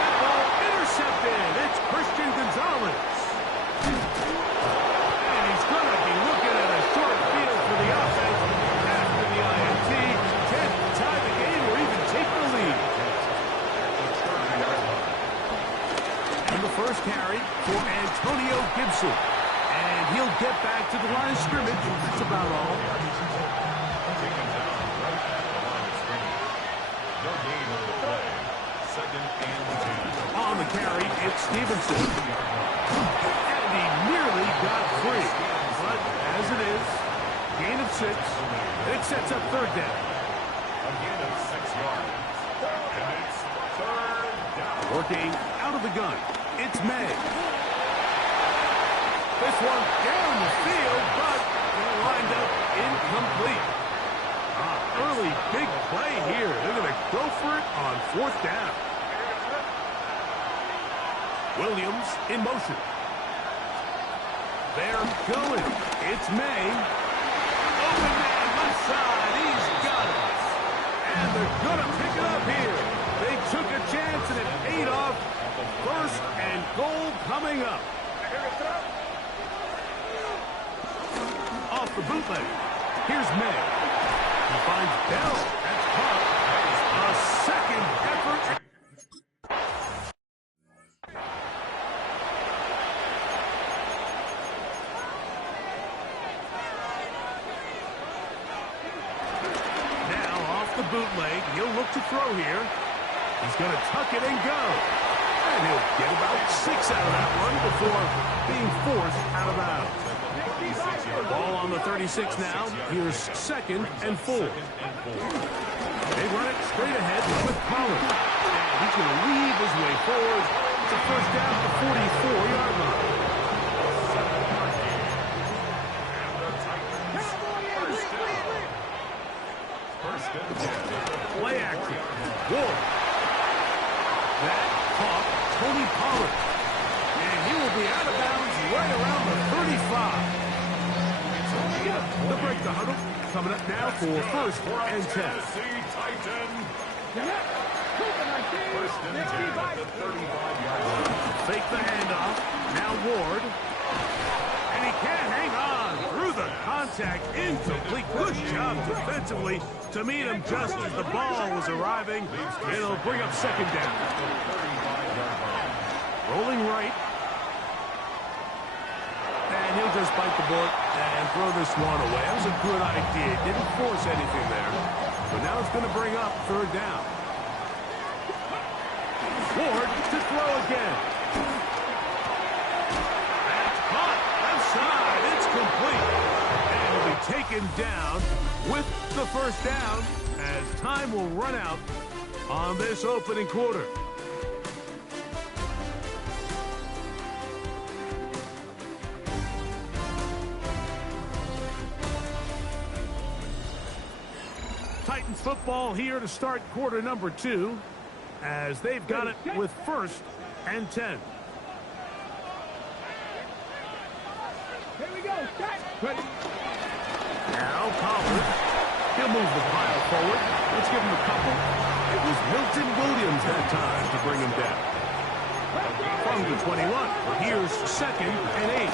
that ball intercepted. It's Christian Gonzalez. And he's going to be looking at a short field for the offense after the INT. Can't tie the game or even take the lead. And the first carry for Antonio Gibson. And he'll get back to the line of scrimmage. That's about all. On the carry, it's Stevenson. And he nearly got free. But as it is, gain of 6. It sets up third down. A gain of 6 yards. And it's third down. Working out of the gun, it's May. This one down the field, but lined up incomplete. Early big play here. They're going to go for it on fourth down. Williams in motion. They're going. It's May. Open man left side. He's got it. And they're going to pick it up here. They took a chance and it paid off. First and goal coming up. Off the bootleg. Here's May. He finds Bell. That's caught. A second effort. Now off the bootleg. He'll look to throw here. He's going to tuck it and go. And he'll get about 6 out of that one before being forced out of bounds. Ball on the 36 now. Here's second and 4. They run it straight ahead with Pollard. And he's going to weave his way forward. It's a first down at the 44-yard line. Play action. Ward. That caught Tony Pollard. And he will be out of bounds right around the 35. They'll break the huddle. Coming up now for first and 10. First and 10 at the 35-yard line. Fake the handoff. Now Ward. And he can't hang on through the contact. Incomplete. Good job defensively to meet him just as the ball was arriving. It'll bring up second down. Rolling right. And he'll just bite the bullet and throw this one away. That was a good idea. Didn't force anything there. But now it's going to bring up third down. Ward to throw again. That's caught. Left side. It's complete. And it'll be taken down with the first down as time will run out on this opening quarter. Titans football here to start quarter number 2 as they've got it with first and 10. Here we go. Ready. Now Pollard. He'll move the pile forward. Let's give him a couple. It was Milton Williams that time to bring him down. From the 21. Here's second and 8.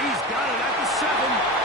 He's got it at the 7.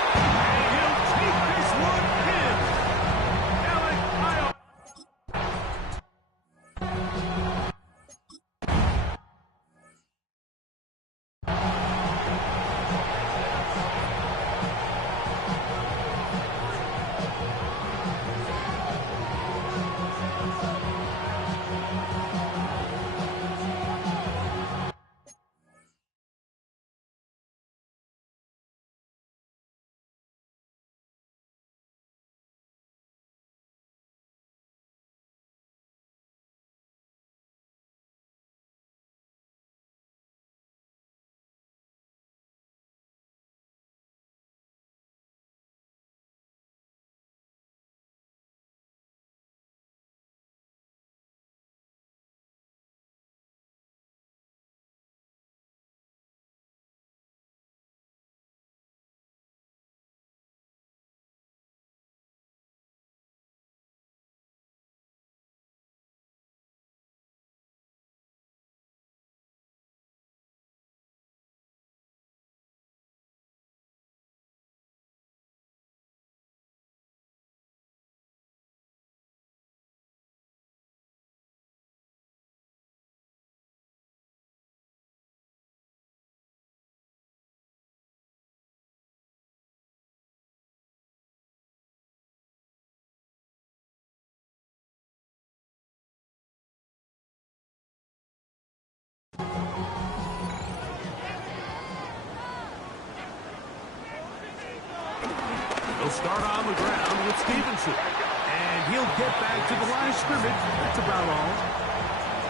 start on the ground with Stevenson. And he'll get back to the line of scrimmage. That's about all.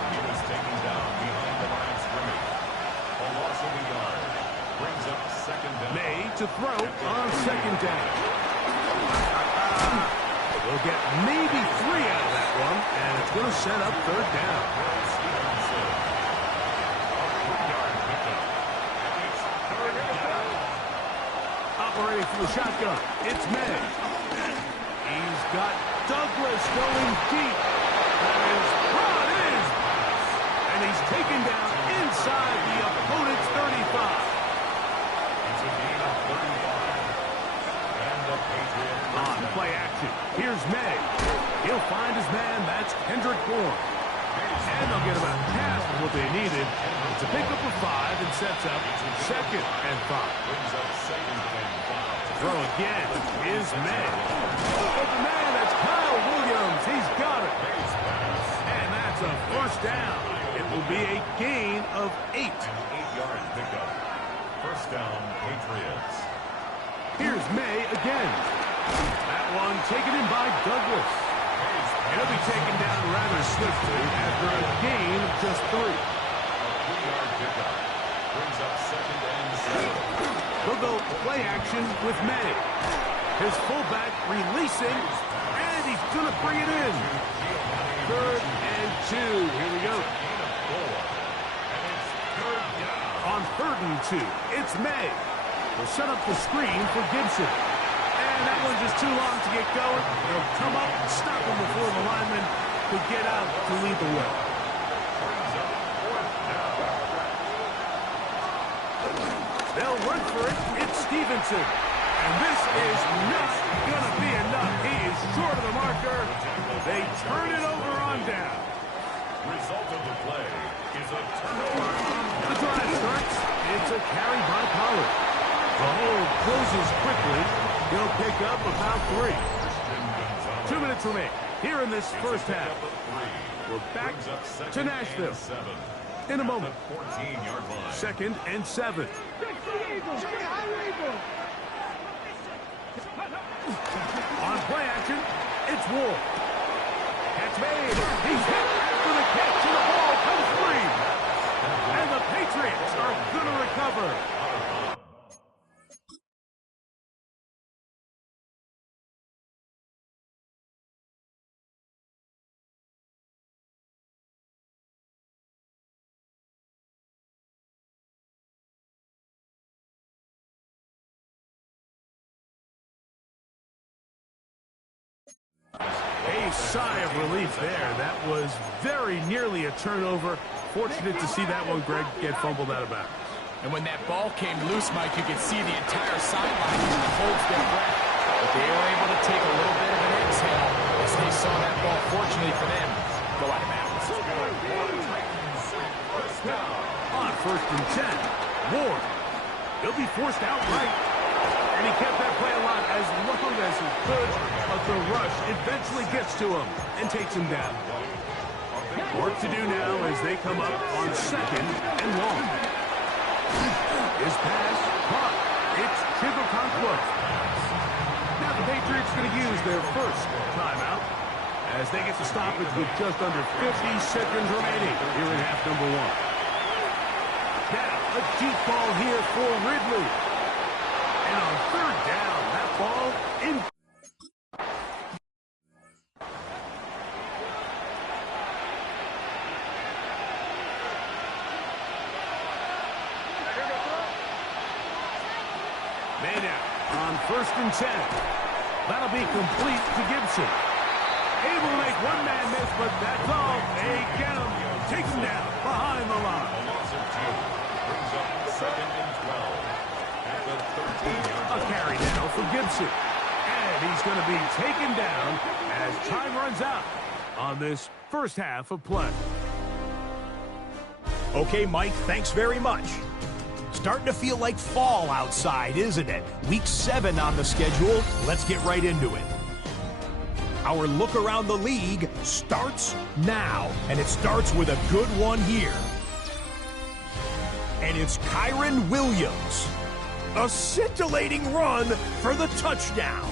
He was taken down behind the line of scrimmage. A loss of a yard. Brings up second down. May to throw on second down. We'll get maybe 3 out of that one, and it's going to set up third down. Operating from the shotgun, it's May. He's got Douglas going deep. That is broad is. And he's taken down inside the opponent's 35. It's a gain of 35. And the Patriots On play action, here's May. He'll find his man, that's Kendrick Bourne. And they'll get about half of what they needed. It's a pickup of 5 and sets up second and 5. brings up second and 5. Throw again is May. But the man, that's Kyle Williams. He's got it. And that's a first down. It will be a gain of 8. An 8-yard pickup. First down, Patriots. Here's May again. That one taken in by Douglas. He'll be taken down rather swiftly after a gain of just 3. A 3-yard pickup. Brings up second and 7. They'll go play action with May. His fullback releasing, and he's going to bring it in. Third and 2. Here we go. On third and 2, it's May. They'll set up the screen for Gibson. And that one's just too long to get going. They'll come up and stop him before the lineman could get out to lead the way. They'll run for it. It's Stevenson. And this is not going to be enough. He is short of the marker. They turn it over on down. Result of the play is a turnover. The drive starts. It's a carry by Pollard. The hole closes quickly. He'll pick up about 3. 2 minutes remain here in this first half. We're back to Nashville in a moment. 14-yard line. Second and 7. On play action, it's Ward. Catch made. He's hit for the catch, and the ball comes free. And the Patriots are going to recover. A sigh of relief there. That was very nearly a turnover. Fortunate to see that one, Greg, get fumbled out of bounds. And when that ball came loose, Mike, you could see the entire sideline holds their breath. But they were able to take a little bit of an exhale as they saw that ball, fortunately for them, go out of bounds. On first and 10, Ward. He'll be forced outright. And he kept that play alive as long as he could, but the rush eventually gets to him and takes him down. Work to do now as they come up on second and long. His pass caught. It's Chigokonkwo. Now the Patriots going to use their first timeout as they get the stoppage with just under 50 seconds remaining here in half number 1. Now a deep ball here for Ridley. And on third down, that ball in. Made out on first and 10. That'll be complete to Gibson. Able to make one man miss, but that's all. They get him. Take him down behind the line. A loss of 2. Brings up second and 12. At the 13-yard A carry now for Gibson. And he's going to be taken down as time runs out on this first half of play. Okay, Mike, thanks very much. Starting to feel like fall outside, isn't it? Week 7 on the schedule. Let's get right into it. Our look around the league starts now, and it starts with a good one here. And it's Kyren Williams. A scintillating run for the touchdown.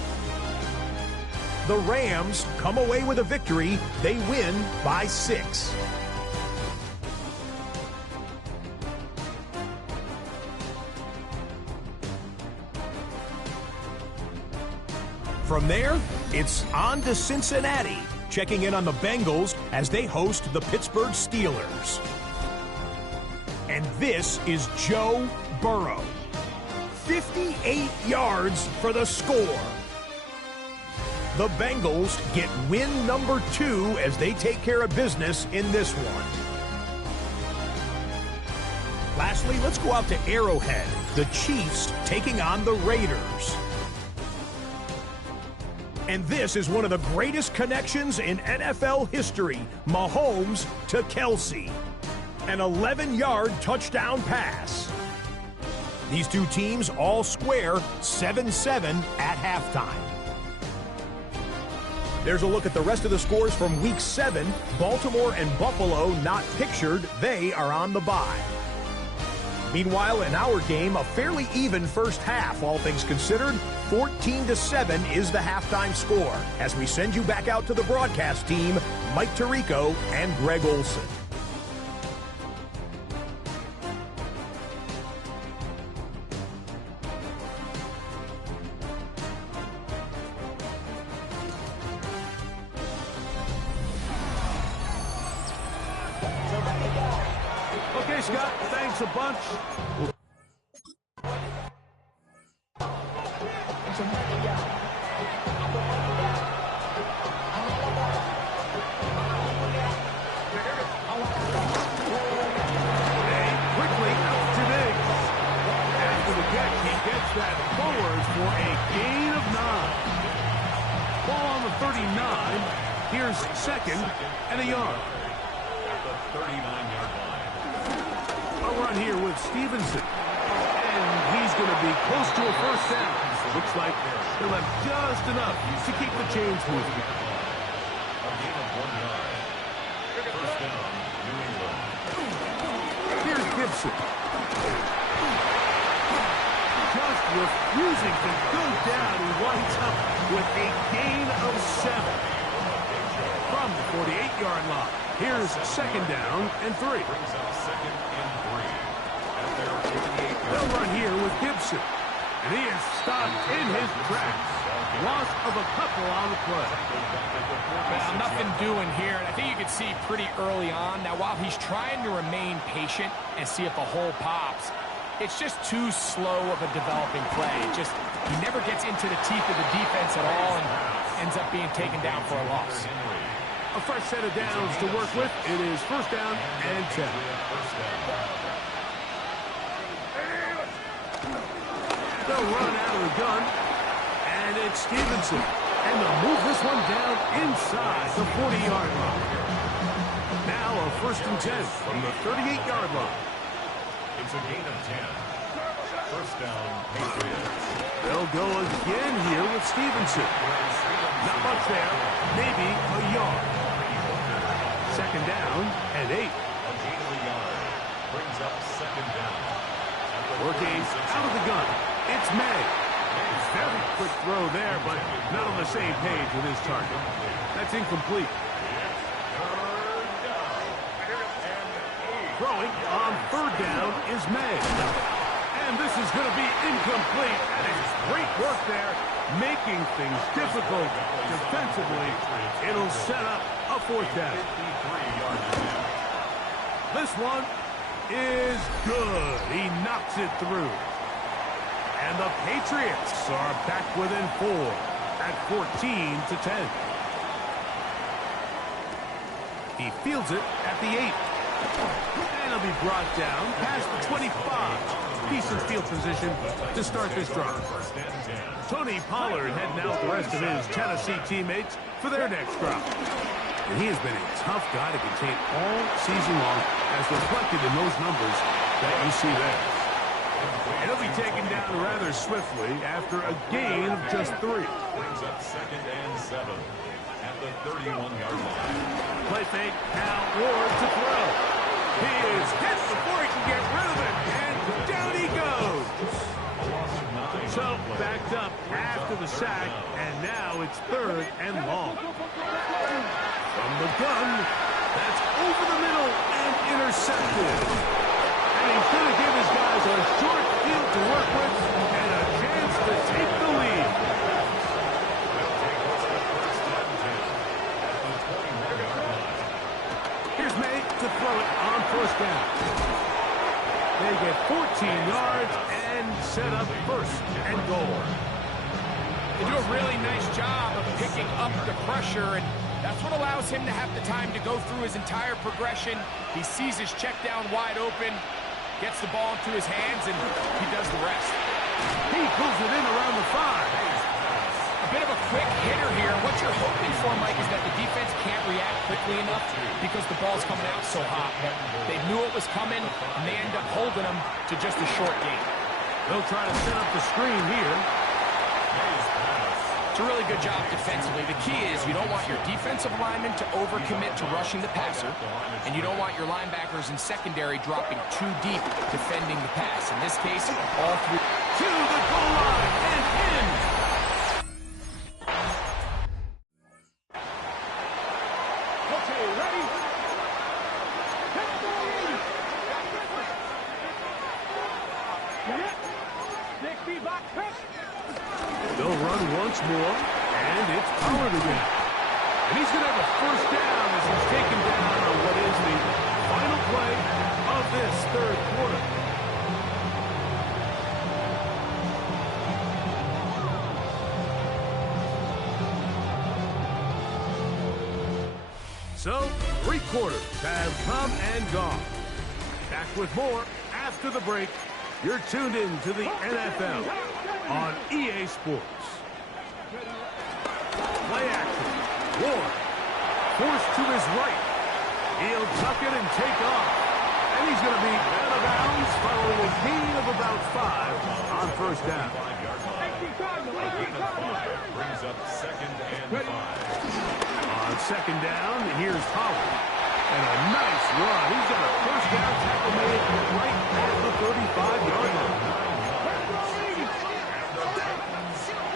The Rams come away with a victory. They win by 6. From there, it's on to Cincinnati, checking in on the Bengals as they host the Pittsburgh Steelers. And this is Joe Burrow. 58 yards for the score. The Bengals get win number 2 as they take care of business in this one. Lastly, let's go out to Arrowhead. The Chiefs taking on the Raiders. And this is one of the greatest connections in NFL history. Mahomes to Kelsey. An 11-yard touchdown pass. These two teams all square 7-7 at halftime. There's a look at the rest of the scores from Week 7. Baltimore and Buffalo not pictured. They are on the bye. Meanwhile, in our game, a fairly even first half, all things considered. 14-7 is the halftime score. As we send you back out to the broadcast team, Mike Tirico and Greg Olson. Okay, Scott, thanks a bunch. Quickly out to Diggs. After the catch, he gets that forward for a gain of 9. Ball on the 39. Here's second and a yard. At the 39-yard line. A run here with Stevenson. And he's going to be close to a first down. Looks like he'll have just enough to keep the chains moving. A gain of 1 yard. First down, New England. Here's Gibson. Just refusing to go down. He winds up with a gain of 7. From the 48-yard line. Here's second down and 3. Brings up second and 3. At their 48-yard line. They'll run here with Gibson. And he is stopped in his tracks. Loss of a couple on the play. Well, nothing doing here. And I think you can see pretty early on. Now, while he's trying to remain patient and see if a hole pops, it's just too slow of a developing play. He never gets into the teeth of the defense at all and ends up being taken down for a loss. A fresh set of downs to work with. It is first down and 10. They'll run out of the gun. And it's Stevenson. And they'll move this one down inside the 40-yard line. Now a first and 10 from the 38-yard line. It's a gain of 10. First down, Patriots. They'll go again here with Stevenson. Not much there. Maybe a yard. Second down and 8. A gain of a yard. Brings up second down. Working out of the gun. It's May. Very quick throw there, but not on the same page with his target. That's incomplete. Throwing on third down is May. And this is going to be incomplete. That is great work there, making things difficult defensively. It'll set up a fourth down. This one is good. He knocks it through. And the Patriots are back within 4 at 14-10. He fields it at the 8. And he'll be brought down past the 25. Decent field position to start this drive. Tony Pollard heading out the rest of his Tennessee teammates for their next drive. And he has been a tough guy to contain all season long, as reflected in those numbers that you see there. And he'll be taken down rather swiftly after a gain of just 3. Brings up second and 7 at the 31-yard line. Play fake, now Ward to throw. He is hit before he can get rid of it, and down he goes. So, backed up after the sack, and now it's 3rd and long. From the gun, that's over the middle and intercepted. And he's going to give his guys a short field to work with and a chance to take the lead. Here's May to throw it on 1st down. They get 14 yards and set up 1st and goal. They do a really nice job of picking up the pressure, and that's what allows him to have the time to go through his entire progression. He sees his check down wide open, gets the ball into his hands, and he does the rest. He pulls it in around the 5. A bit of a quick hitter here. What you're hoping for, Mike, is that the defense can't react quickly enough because the ball's coming out so hot. But they knew it was coming, and they end up holding them to just a short gain. They'll try to set up the screen here. It's a really good job defensively. The key is you don't want your defensive linemen to overcommit to rushing the passer, and you don't want your linebackers in secondary dropping too deep defending the pass. In this case, all three. To the goal line and in. Okay, ready? They'll run once more, and it's Pollard again. And he's going to have a 1st down as he's taken down on what is the final play of this 3rd quarter. So, 3 quarters have come and gone. Back with more after the break. You're tuned in to the NFL on EA Sports. Play action. Ward. Forced to his right. He'll tuck it and take off. And he's going to be out of bounds following a gain of about 5 on 1st down. Brings up 2nd and 5. On 2nd down, here's Pollard. And a nice run. He's got a 1st down tackle made right at the 35-yard line.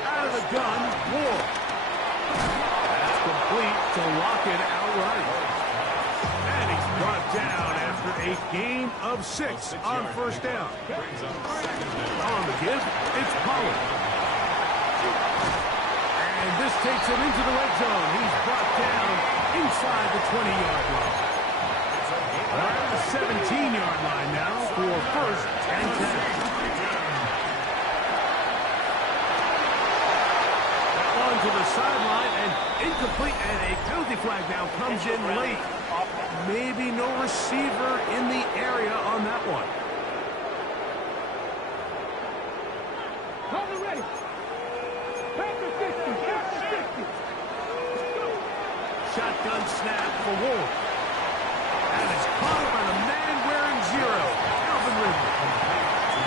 Out of the gun, Ward. That's complete to lock it outright. And he's brought down after a gain of 6 on 1st down. On the give, it's Pollard. And this takes him into the red zone. He's brought down inside the 20-yard line. Around the 17-yard line now for 1st and 10. That one to the sideline and incomplete, and a penalty flag now comes in late. Maybe no receiver in the area on that one. Hold it ready. Back to 50. Shotgun snap for Ward. And it's caught by the man wearing 0, Alvin Ridley.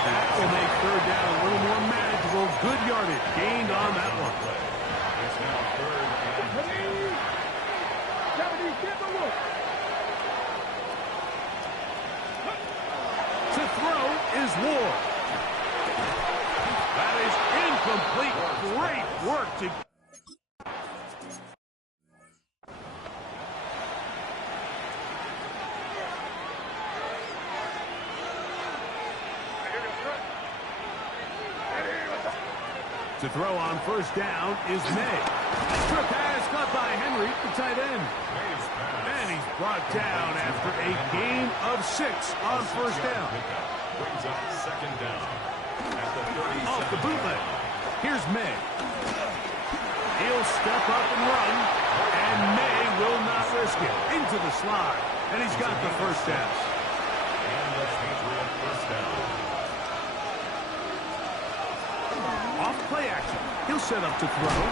That will make 3rd down a little more manageable. Good yardage gained on that one. It's now 3rd and 10. To throw is Ward. That is incomplete. Great work to... To throw on 1st down is May. Extra pass caught by Henry, the tight end. And he's brought down after a gain of 6 on 1st down. Brings up 2nd down at the 37. Off the bootleg. Here's May. He'll step up and run, and May will not risk it. Into the slide, and he's got the 1st down. And the Patriot 1st down. Off play action. He'll set up to throw.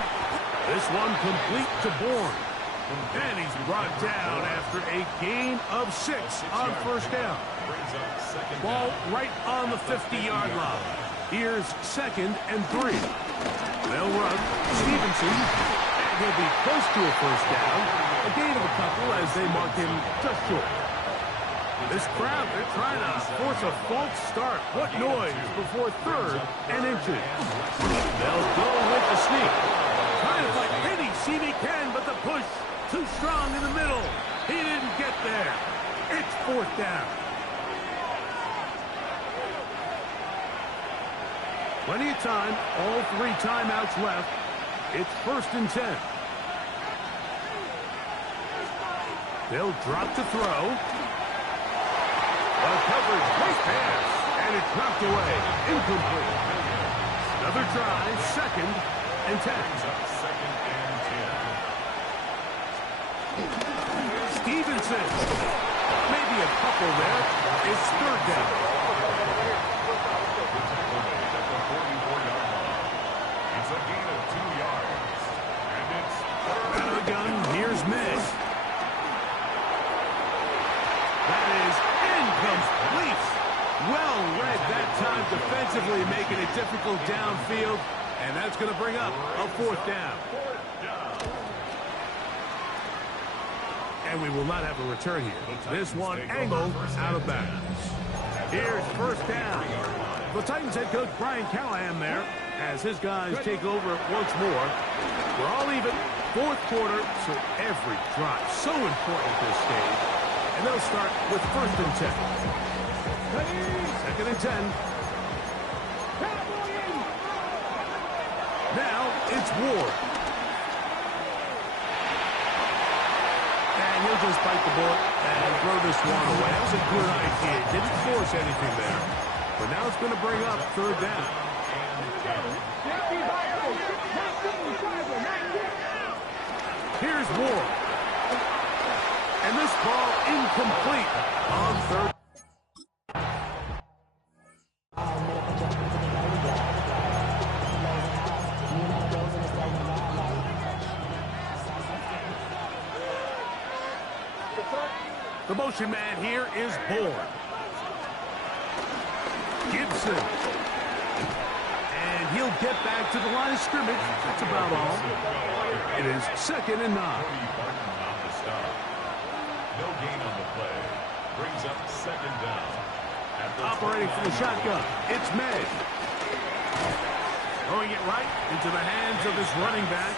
This one complete to Bourne. And he's brought down after a gain of 6 on 1st down. Brings up 2nd Ball down. right on the 50-yard line. Here's 2nd and 3. They'll run Stevenson, and he'll be close to a 1st down. A gain of a couple as they mark him just short. This crowd, they're trying to force a false start. What noise before third and inches. They'll go with the sneak. Trying to fight any seam he can, but the push too strong in the middle. He didn't get there. It's fourth down. Plenty of time. All 3 timeouts left. It's 1st and 10. They'll drop to throw. The coverage, great pass, and it's knocked away. Incomplete. Another try, 2nd and 10. Stevenson. Maybe a couple there. It's 3rd down. It's a gain of 2 yards. And it's Out of the gun, here's May. That is incomplete. Well read that time defensively, making it difficult downfield. And that's going to bring up a 4th down. And we will not have a return here. This one angled out of bounds. Here's 1st down. The Titans head coach Brian Callahan there as his guys take over once more. We're all even. 4th quarter, so every drive so important at this stage. And they'll start with 1st and 10. 2nd and 10. Now it's Ward. And he'll just bite the bullet and throw this one away. That was a good idea. Didn't force anything there. But now it's going to bring up 3rd down. Here's Ward. And this ball incomplete on 3rd. The motion man here is Bourne. Gibson. And he'll get back to the line of scrimmage. That's about all. It is 2nd and 9. no gain on the play. Brings up 2nd down. Operating from the shotgun. It's May. Throwing it right into the hands of his running back.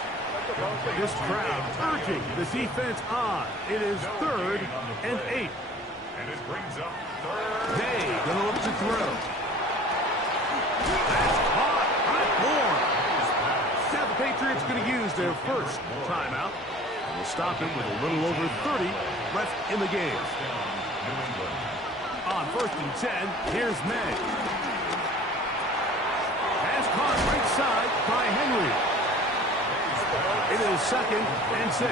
This crowd urging the defense on. It is 3rd and 8. And it brings up 3rd. May gonna look to throw. That's caught by Bourne. Now the Patriots gonna use their first timeout. And we'll stop it with a little over 30 left in the game. On 1st and 10, here's May. Pass caught right side by Henry. It is 2nd and 6. A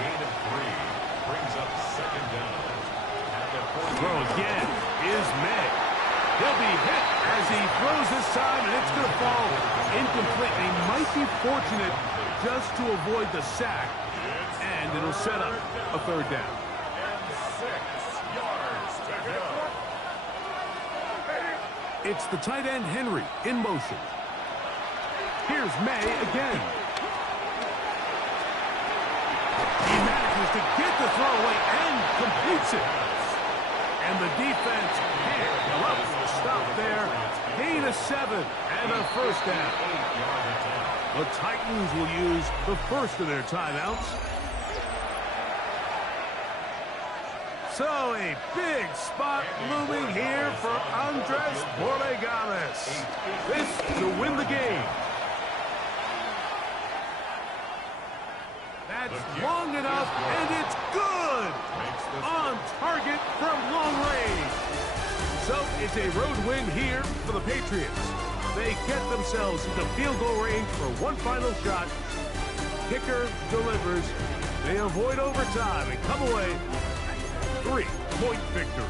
gain of 3 brings up 2nd down. Throw again is May. He'll be hit as he throws this time, and it's going to fall incomplete. He might be fortunate just to avoid the sack, and it'll set up a 3rd down. And 6 yards to go. It's the tight end Henry in motion. Here's May again. He manages to get the throw away and completes it. And the defense can't love the stop there. Gain of 7 and a 1st down. The Titans will use the first of their timeouts. So a big spot looming here for Andres Borregames. This to win the game. That's long enough, and it's good! On target from long range. So it's a road win here for the Patriots. They get themselves into field goal range for one final shot. Kicker delivers. They avoid overtime and come away 3-point victory.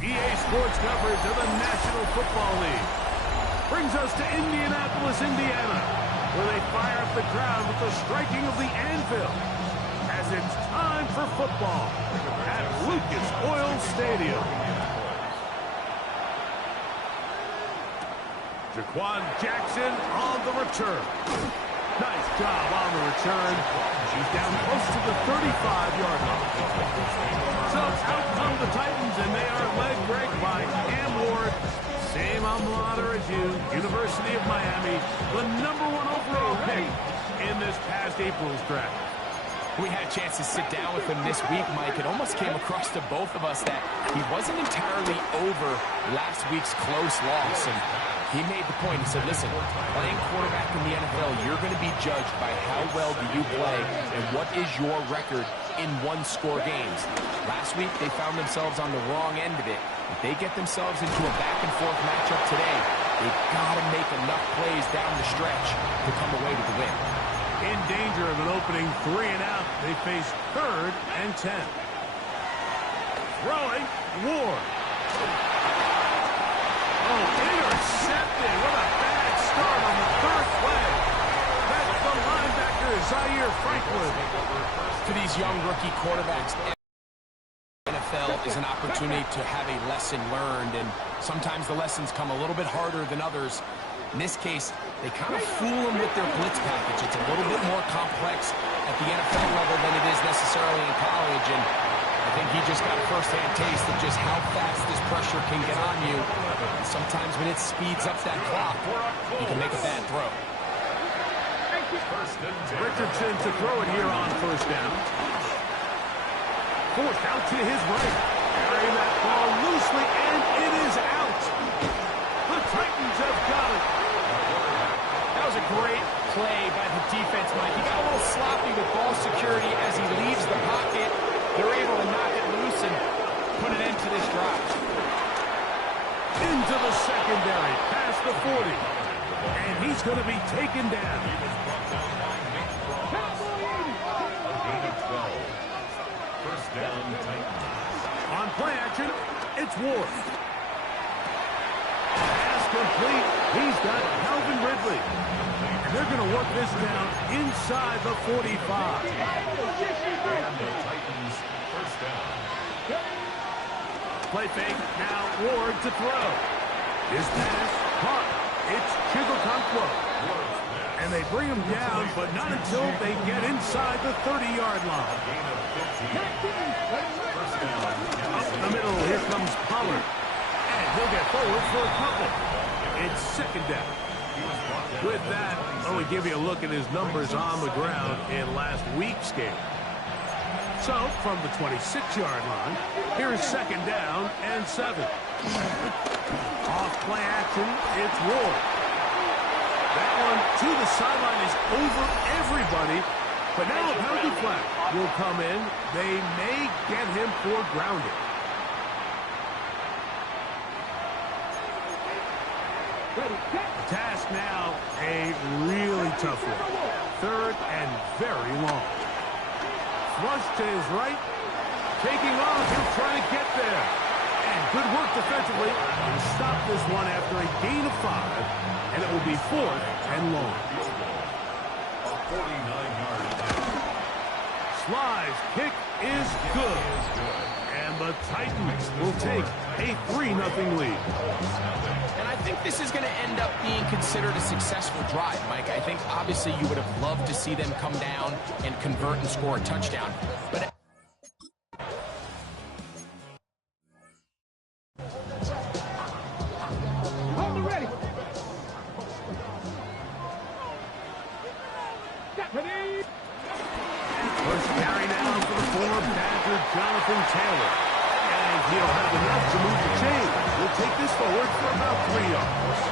EA Sports coverage of the National Football League brings us to Indianapolis, Indiana, where they fire up the crowd with the striking of the anvil as it's time for football at Lucas Oil Stadium. Jaquan Jackson on the return. Nice job on the return. He's down close to the 35-yard line. So out come the Titans, and they are led, Greg, by Cam Ward. Same alma mater as you, University of Miami, the #1 overall pick in this past April's draft. We had a chance to sit down with him this week, Mike. It almost came across to both of us that he wasn't entirely over last week's close loss. And he made the point. He said, listen, playing quarterback in the NFL, you're going to be judged by how well do you play and what is your record in one-score games. Last week, they found themselves on the wrong end of it. If they get themselves into a back-and-forth matchup today, they've got to make enough plays down the stretch to come away with the win. In danger of an opening 3 and out, they face 3rd and 10. Throwing, Ward. Oh, intercepted. What a bad start on the 3rd play. That's the linebacker, Zaire Franklin. For these young rookie quarterbacks, NFL is an opportunity to have a lesson learned, and sometimes the lessons come a little bit harder than others. In this case, they kind of fool them with their blitz package. It's a little bit more complex at the NFL level than it is necessarily in college, and I think he just got a first-hand taste of just how fast this pressure can get on you. And sometimes when it speeds up that clock, you can make a bad throw. Richardson to throw it here on 1st down. Forced out to his right. Carrying that ball loosely, and it is out. The Titans have got it. That was a great play by the defense, Mike. He got a little sloppy with ball security as he leaves the pocket. They're able to knock it loose and put an end to this drive. Into the secondary, past the 40. And he's going to be taken down. First down, Titans. On play action, it's Ward. Pass complete. He's got Calvin Ridley. And they're going to work this down inside the 45. And the Titans, first down. Play fake. Now Ward to throw. His pass caught. It's Chigokonkwo. And they bring him down, but not until they get inside the 30-yard line. Up the middle, here comes Pollard. And he'll get forward for a couple. It's 2nd down. With that, let me give you a look at his numbers on the ground in last week's game. So, from the 26-yard line, here's 2nd down and 7. Off play action, it's Ward. That one to the sideline is over everybody, but now a penalty flag will come in. They may get him for grounding. Task now, a really tough one. Third and very long. Flush to his right. Taking off, he'll try to get there. And good work defensively to stop this one after a gain of 5. And it will be 4th and long. A 49-yard attempt. Sly's kick is good. And the Titans will take a 3-0 lead. And I think this is going to end up being considered a successful drive, Mike. I think obviously you would have loved to see them come down and convert and score a touchdown. But Ready. First carry now for the former Badger, Jonathan Taylor. And he'll have enough to move the chains. He'll take this forward for about 3 yards.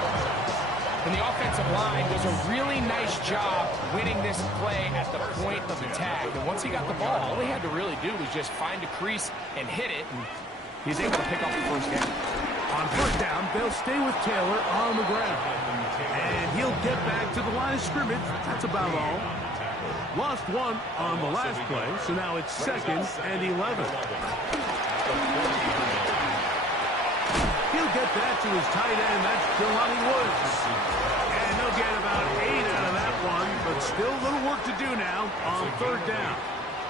And the offensive line does a really nice job winning this play at the point of attack. And once he got the ball, all he had to really do was just find a crease and hit it. And he's able to pick up the first down. On first down, they'll stay with Taylor on the ground. And he'll get back to the line of scrimmage. That's about all. Lost 1 on the last play, so now it's 2nd and 11. He'll get that to his tight end. That's Jelani Woods. And they'll get about 8 out of that one, but still a little work to do now on third down.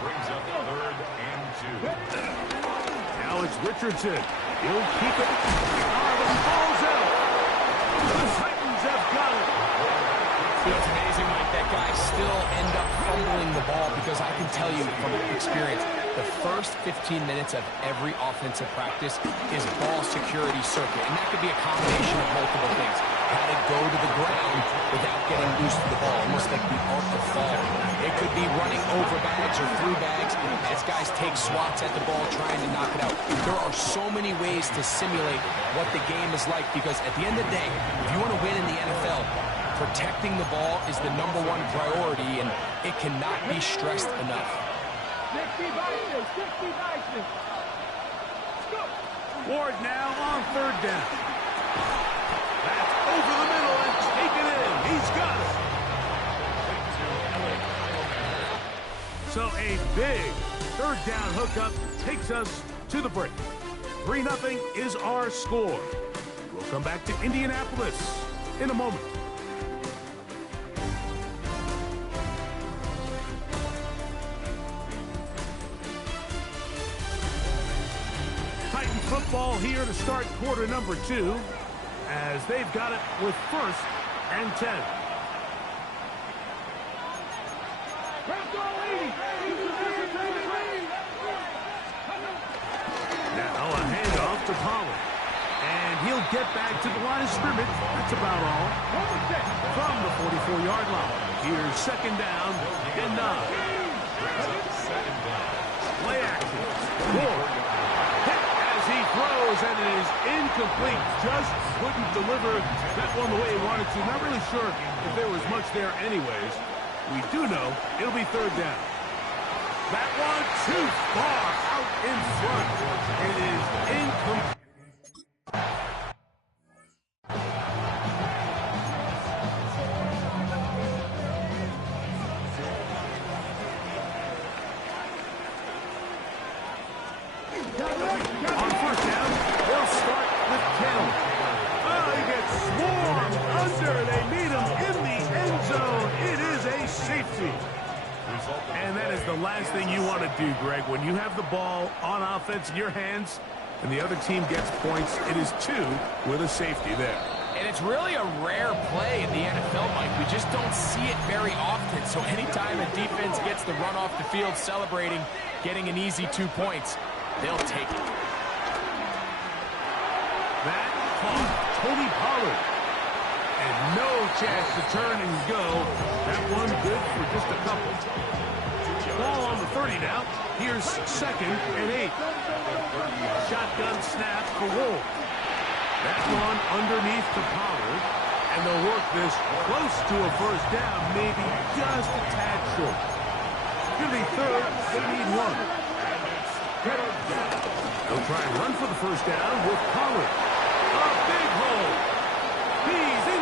Brings up 3rd and 2. Now it's Richardson. He'll keep it. But he falls out. The Titans have got it. It's amazing, Mike, that guys still end up fumbling the ball because I can tell you from experience, the first 15 minutes of every offensive practice is ball security circuit. And that could be a combination of multiple things. How to go to the ground without getting loose to the ball, almost like the art of fall. It could be running over bags or through bags as guys take swats at the ball trying to knock it out. There are so many ways to simulate what the game is like because at the end of the day, if you want to win in the NFL, protecting the ball is the #1 priority, and it cannot be stressed enough. 60 Bison, 60 Bison. Ward now on third down. That's over the middle and taken in. He's got it. So a big third down hookup takes us to the break. 3-0 is our score. We'll come back to Indianapolis in a moment. Titan football here to start quarter number 2 as they've got it with 1st and 10. Now a handoff to Pollard. And he'll get back to the line of scrimmage. That's about all. From the 44-yard line. Here's 2nd down and 9. Play action. Ward. Hit as he throws, and it is incomplete. Just couldn't deliver that one the way he wanted to. Not really sure if there was much there anyways. We do know it'll be 3rd down. That one too far out in front. It is incomplete. On first down, they'll start with Taylor. Oh, he gets swarmed under. They meet him in the end zone. It is a safety. And that is the last thing you want to do, Greg. When you have the ball on offense in your hands and the other team gets points, it is 2 with a safety there. And it's really a rare play in the NFL, Mike. We just don't see it very often. So anytime a defense gets the run off the field celebrating, getting an easy 2 points, they'll take it. That caught Tony Pollard. And no chance to turn and go. That one good for just a couple. Ball on the 30 now. Here's 2nd and 8. Shotgun snap for Wolf. That one underneath to Pollard. And they'll work this close to a first down, maybe just a tad short. Going to be 3rd, they need 1. They'll try and run for the first down with Pollard. A big hole. He's in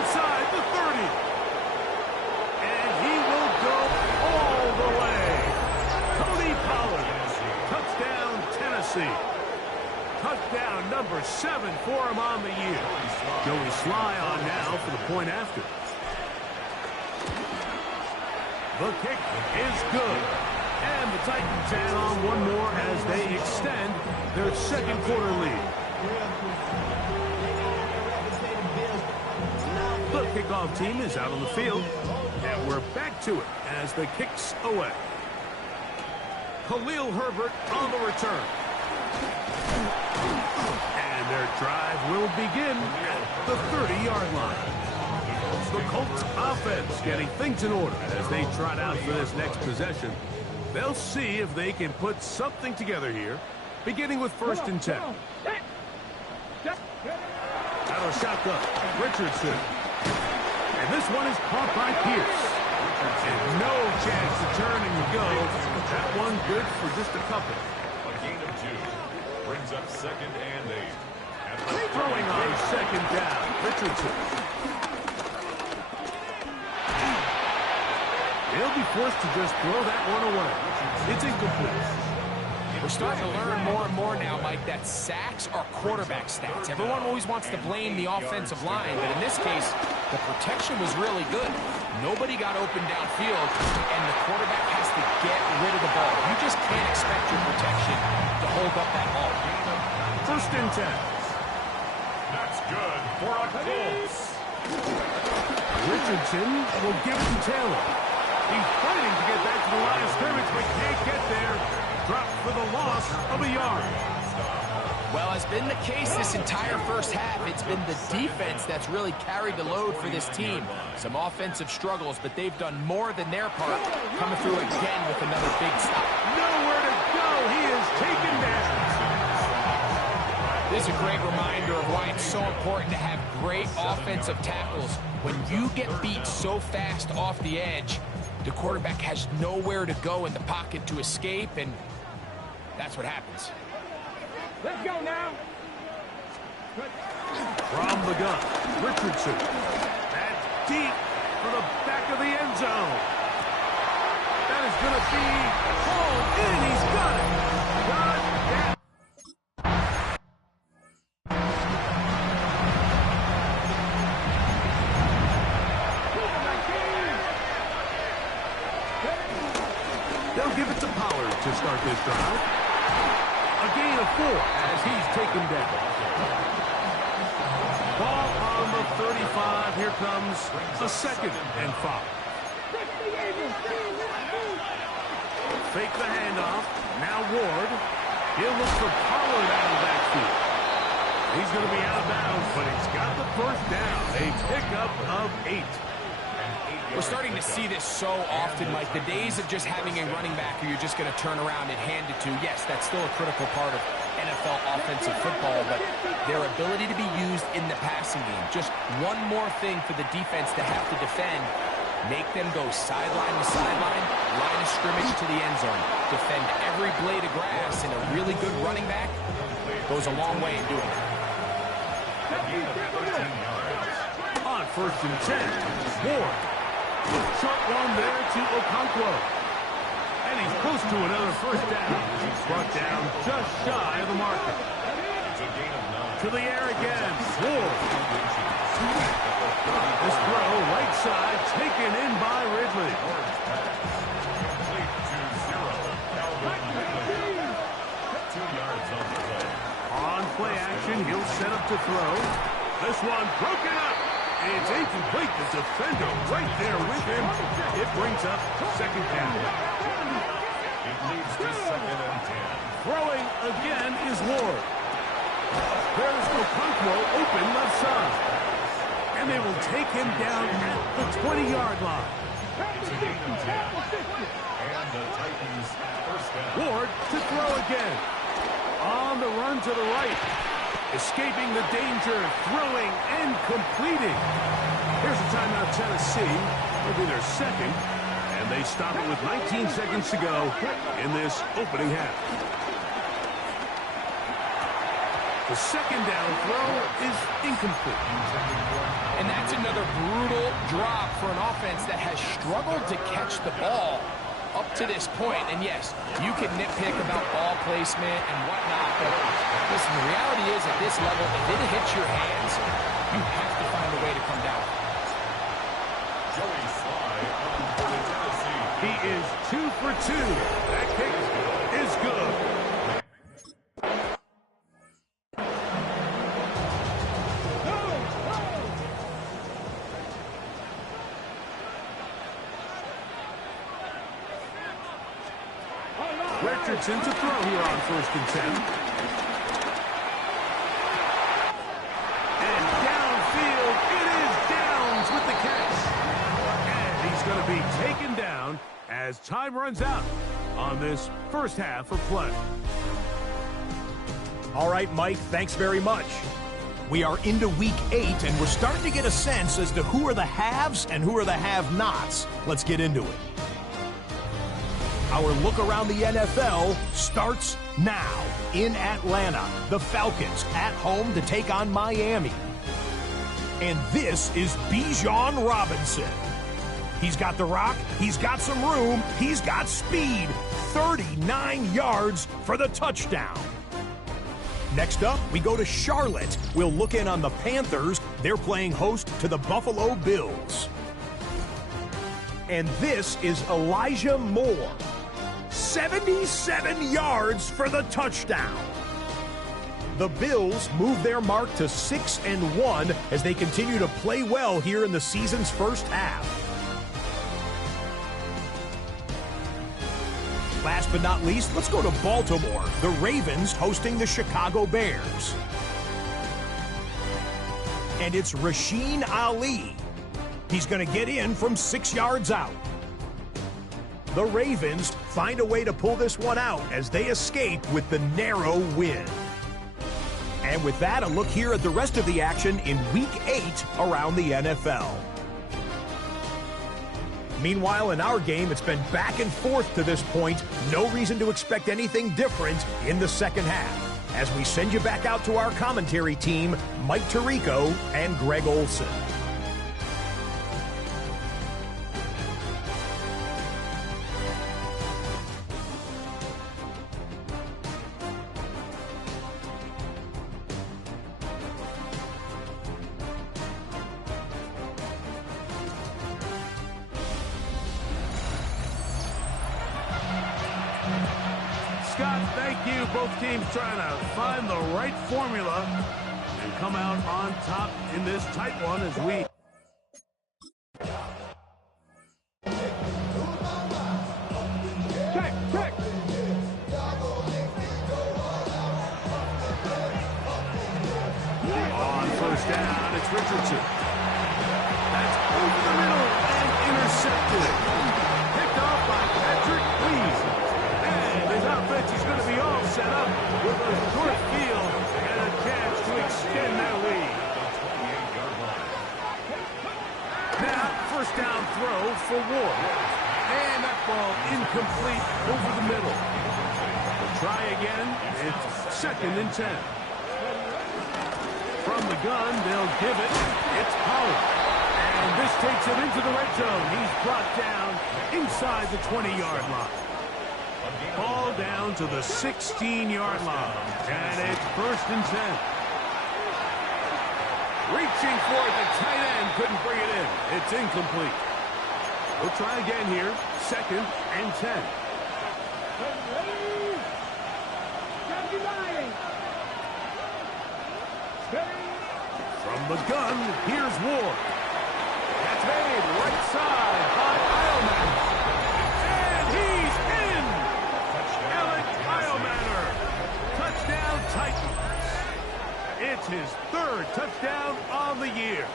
on the year. Joey Sly on now for the point after. The kick is good. And the Titans add on one more as they extend their second quarter lead. The kickoff team is out on the field. And we're back to it as the kick's away. Khalil Herbert on the return. And their drive will begin at the 30-yard line. The Colts offense getting things in order as they trot out for this next possession. They'll see if they can put something together here, beginning with 1st and 10. Out of shotgun, Richardson. And this one is caught by Pierce. And no chance to turn and go. That one good for just a couple. A gain of 2 brings up 2nd and 8. Throwing on 2nd down, Richardson. They'll be forced to just throw that one away. It's incomplete. We're starting to learn more and more now, Mike, that sacks are quarterback stats. Everyone always wants to blame the offensive line, but in this case, the protection was really good. Nobody got open downfield, and the quarterback has to get rid of the ball. You just can't expect your protection to hold up that ball. 1st and 10. That's good for a Colts. Richardson will give it to Taylor. He's fighting to get back to the line of scrimmage, but can't get there. Dropped for the loss of a yard. Well, as been the case this entire first half, it's been the defense that's really carried the load for this team. Some offensive struggles, but they've done more than their part, coming through again with another big stop. Nowhere to go. He is taken down. This is a great reminder of why it's so important to have great offensive tackles. When you get beat so fast off the edge, the quarterback has nowhere to go in the pocket to escape, and that's what happens. Let's go now. From the gun, Richardson. That's deep for the back of the end zone. That is going to be hauled in. He's got it. Got it. They'll give it to Pollard to start this drive. A gain of 4 as he's taken down. Ball on the 35. Here comes a 2nd and 5. Fake the handoff. Now Ward. He'll look for Pollard out of the backfield. He's going to be out of bounds, but he's got the 1st down. A pickup of 8. We're starting to see this so often, Mike. The days of just having a running back who you're just going to turn around and hand it to, yes, that's still a critical part of NFL offensive football, but their ability to be used in the passing game. Just one more thing for the defense to have to defend. Make them go sideline to sideline, line of scrimmage to the end zone. Defend every blade of grass, and a really good running back goes a long way in doing it. On 1st and 10, Ward. Short one there to Okonkwo. And he's close to another 1st down. He's brought down just shy of the marker. To the air again. Ward. This throw, right side, taken in by Ridley. On play action, he'll set up to throw. This one broken up. It's incomplete. The defender right there with him. It brings up 2nd down. It leads to 2nd and 10. Throwing again is Ward. There's Okonkwo open left side. And they will take him down at the 20-yard line. It's a gain of 10. And the Titans 1st down. Ward to throw again. On the run to the right. Escaping the danger, throwing and completing. Here's a timeout, Tennessee. It'll be their 2nd, and they stop it with 19 seconds to go in this opening half. The 2nd down throw is incomplete. And that's another brutal drop for an offense that has struggled to catch the ball up to this point. And yes, you can nitpick about ball placement and whatnot, but listen, the reality is at this level, if it hits your hands, you have to find a way to come down. Joey Sly on for the Tennessee. He is 2 for 2. That kick is good. Richardson to throw here on 1st and 10. And downfield, it is Downs with the catch. And he's going to be taken down as time runs out on this first half of play. All right, Mike, thanks very much. We are into week 8, and we're starting to get a sense as to who are the haves and who are the have-nots. Let's get into it. Our look around the NFL starts now in Atlanta. The Falcons at home to take on Miami. And this is Bijan Robinson. He's got the rock, he's got some room, he's got speed. 39 yards for the touchdown. Next up, we go to Charlotte. We'll look in on the Panthers. They're playing host to the Buffalo Bills. And this is Elijah Moore. 77 yards for the touchdown. The Bills move their mark to 6-1 as they continue to play well here in the season's first half. Last but not least, let's go to Baltimore. The Ravens hosting the Chicago Bears. And it's Rasheen Ali. He's going to get in from 6 yards out. The Ravens find a way to pull this one out as they escape with the narrow win. And with that, a look here at the rest of the action in Week 8 around the NFL. Meanwhile, in our game, it's been back and forth to this point. No reason to expect anything different in the second half. As we send you back out to our commentary team, Mike Tirico and Greg Olson. Scott, thank you. Both teams trying to find the right formula and come out on top in this tight one as we... Check. On 1st down, it's Richardson. That's over the middle and intercepted. Picked off by Patrick Cleese. And his offense is going to be all set up with a short field and a chance to extend their lead. Now, 1st down throw for Ward. And that ball incomplete over the middle. We'll try again. It's 2nd and 10. From the gun, they'll give it. It's Pollard. And this takes him into the red zone. He's brought down inside the 20-yard line. Ball down to the 16-yard line. And it's 1st and 10. Reaching for it, the tight end couldn't bring it in. It's incomplete. We'll try again here. 2nd and 10. From the gun, here's Ward. That's made right side by Eilman. And he's in! Alec Eilmaner. Touchdown Titans. It's his 3rd touchdown on the year.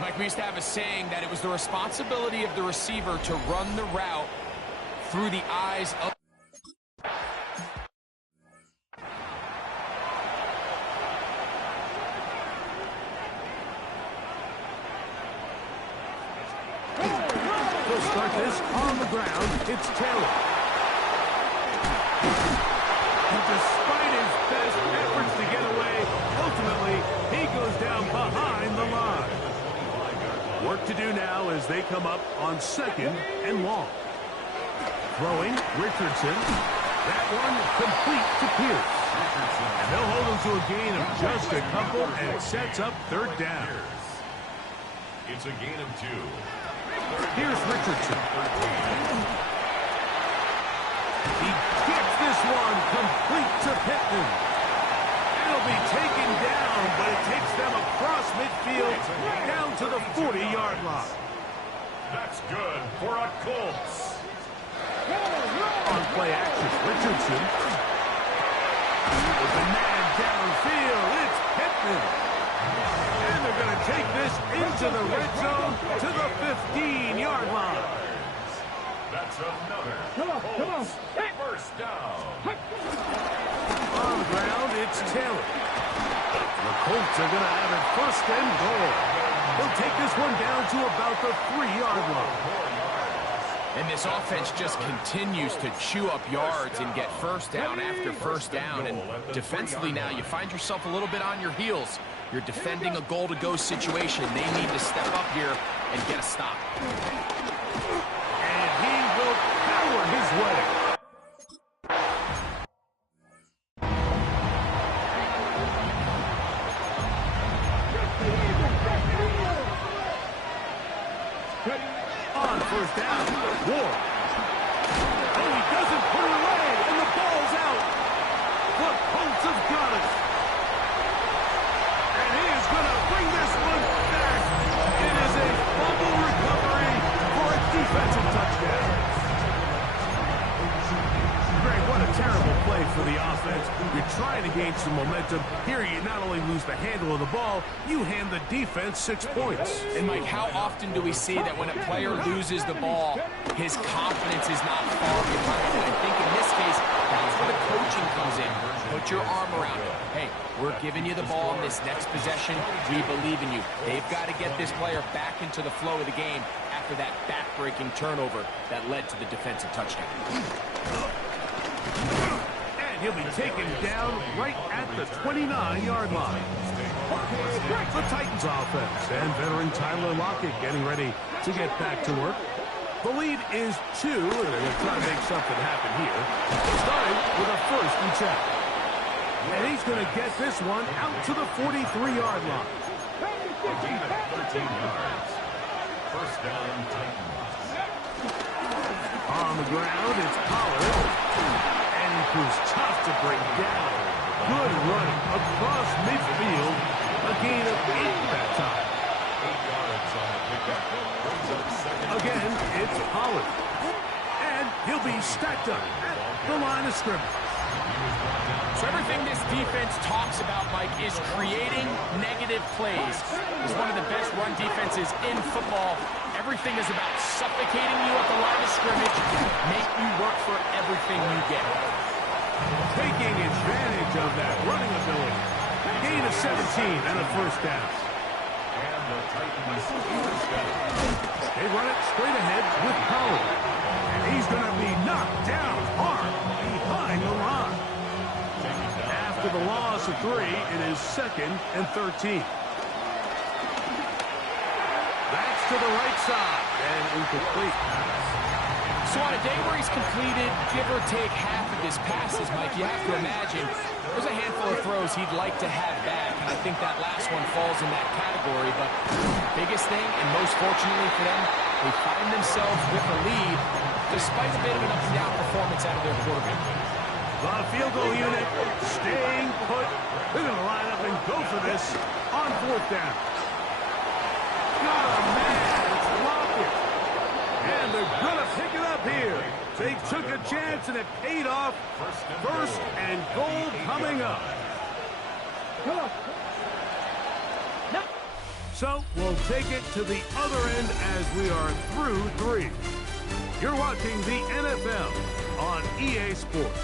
Mike, we used to have a saying that it was the responsibility of the receiver to run the route through the eyes of... He'll start this on the ground. It's Taylor. And despite his best efforts to get away, ultimately, he goes down behind the line. Work to do now as they come up on 2nd and long. Throwing, Richardson. That one complete to Pierce. And they'll hold him to a gain of just a couple, and it sets up 3rd down. It's a gain of 2. Here's Richardson. He gets this one complete to Pittman. It'll be taken down, but it takes them across midfield down to the 40-yard line. That's good for a Colts. On play action, Richardson. With the man downfield, it's Pittman. And they're going to take this into the red zone to the 15-yard line. That's another Colts first down. On the ground, it's Taylor. The Colts are going to have it 1st and goal. They'll take this one down to about the 3-yard line. And this offense just continues to chew up yards and get 1st down after 1st down. And defensively now, you find yourself a little bit on your heels. You're defending a goal-to-go situation. They need to step up here and get a stop. And he will power his way. On 1st down, Ward. Oh, he doesn't put it away, and the ball's out. The Colts have got it. And he is going to bring this one back. It is a fumble recovery for a defensive touchdown. Greg, what a terrible play for the offense. You're trying to gain some momentum. Here you not only lose the handle of the ball, you hand the defense 6 points. And Mike, how often do we see that when a player loses the ball, his confidence is not far behind? And I think in this case, that's where the coaching comes in. Put your arm around it. Hey, we're giving you the ball in this next possession. We believe in you. They've got to get this player back into the flow of the game after that back-breaking turnover that led to the defensive touchdown. And he'll be taken down right at the 29-yard line. The Titans offense and veteran Tyler Lockett getting ready to get back to work. The lead is 2, and they're trying to make something happen here. Starting with a 1st and 10. And he's going to get this one out to the 43-yard line. A gain of 13 yards. 1st down, Titans. On the ground, it's Pollard. And he proves tough to bring down. Good running across midfield. A gain of 8 that time. 8 yards on the pickup. Brings up 2nd. Again, it's Pollard. And he'll be stacked up at the line of scrimmage. So everything this defense talks about, Mike, is creating negative plays. It's one of the best run defenses in football. Everything is about suffocating you at the line of scrimmage, make you work for everything you get. Taking advantage of that running ability. Gain of 17 and a 1st down. And the Titans first down. They run it straight ahead with Pollard. And he's going to be knocked down hard behind the line. After the loss of 3, it is 2nd and 13. That's to the right side and incomplete. So on a day where he's completed, give or take half of his passes, Mike, you have to imagine there's a handful of throws he'd like to have back, and I think that last one falls in that category. But biggest thing, and most fortunately for them, they find themselves with a lead despite a bit of an up-and-down performance out of their quarterback. The field goal unit staying put. They're going to line up and go for this on 4th down. Got a man. It's Lockett. And they're going to pick it up here. They took a chance and it paid off. 1st and goal coming up. So we'll take it to the other end as we are through 3. You're watching the NFL on EA Sports.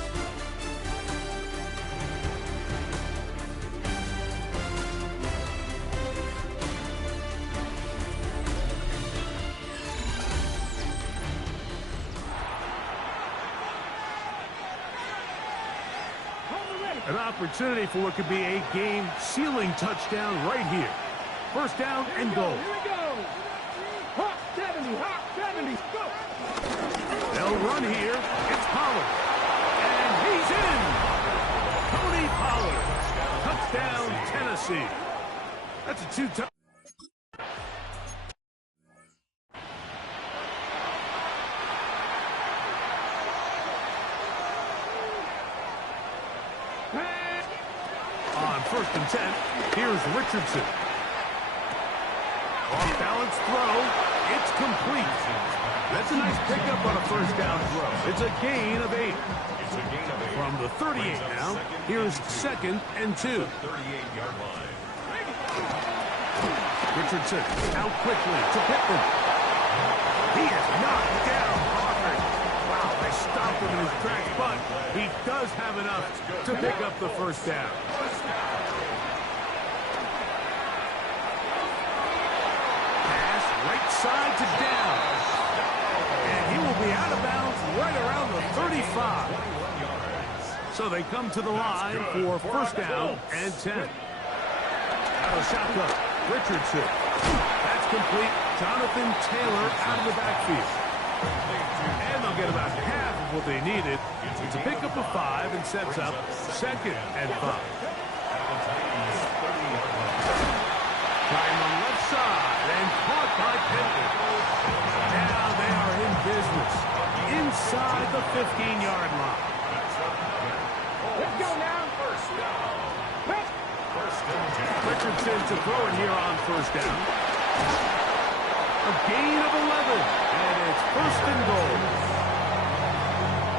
An opportunity for what could be a game-sealing touchdown right here. 1st down and goal. Here we go. run here. It's Pollard. And he's in. Tony Pollard. Touchdown, Tennessee. That's a two-touchdown. On 1st and 10, here's Richardson. Off-balance throw. It's complete. That's a nice pickup on a first down throw. It's a gain of 8. From the 38 now, here's 2nd and 2. Richardson out quickly to Pittman. He is knocked down hard. Wow, they stopped him in his tracks, but he does have enough to pick up the first down. Pass right side to down. And he will be out of bounds right around the 35. So they come to the line for first down and 10. Out of shotgun, Richardson. That's complete. Jonathan Taylor out of the backfield. And they'll get about half of what they needed. It's a pickup of 5 and sets up 2nd and 5. Trying on the left side and caught by Pittman. Now they are in business inside the 15-yard line. Let's go now. Richardson to throw it here on first down. A gain of 11, and it's 1st and goal.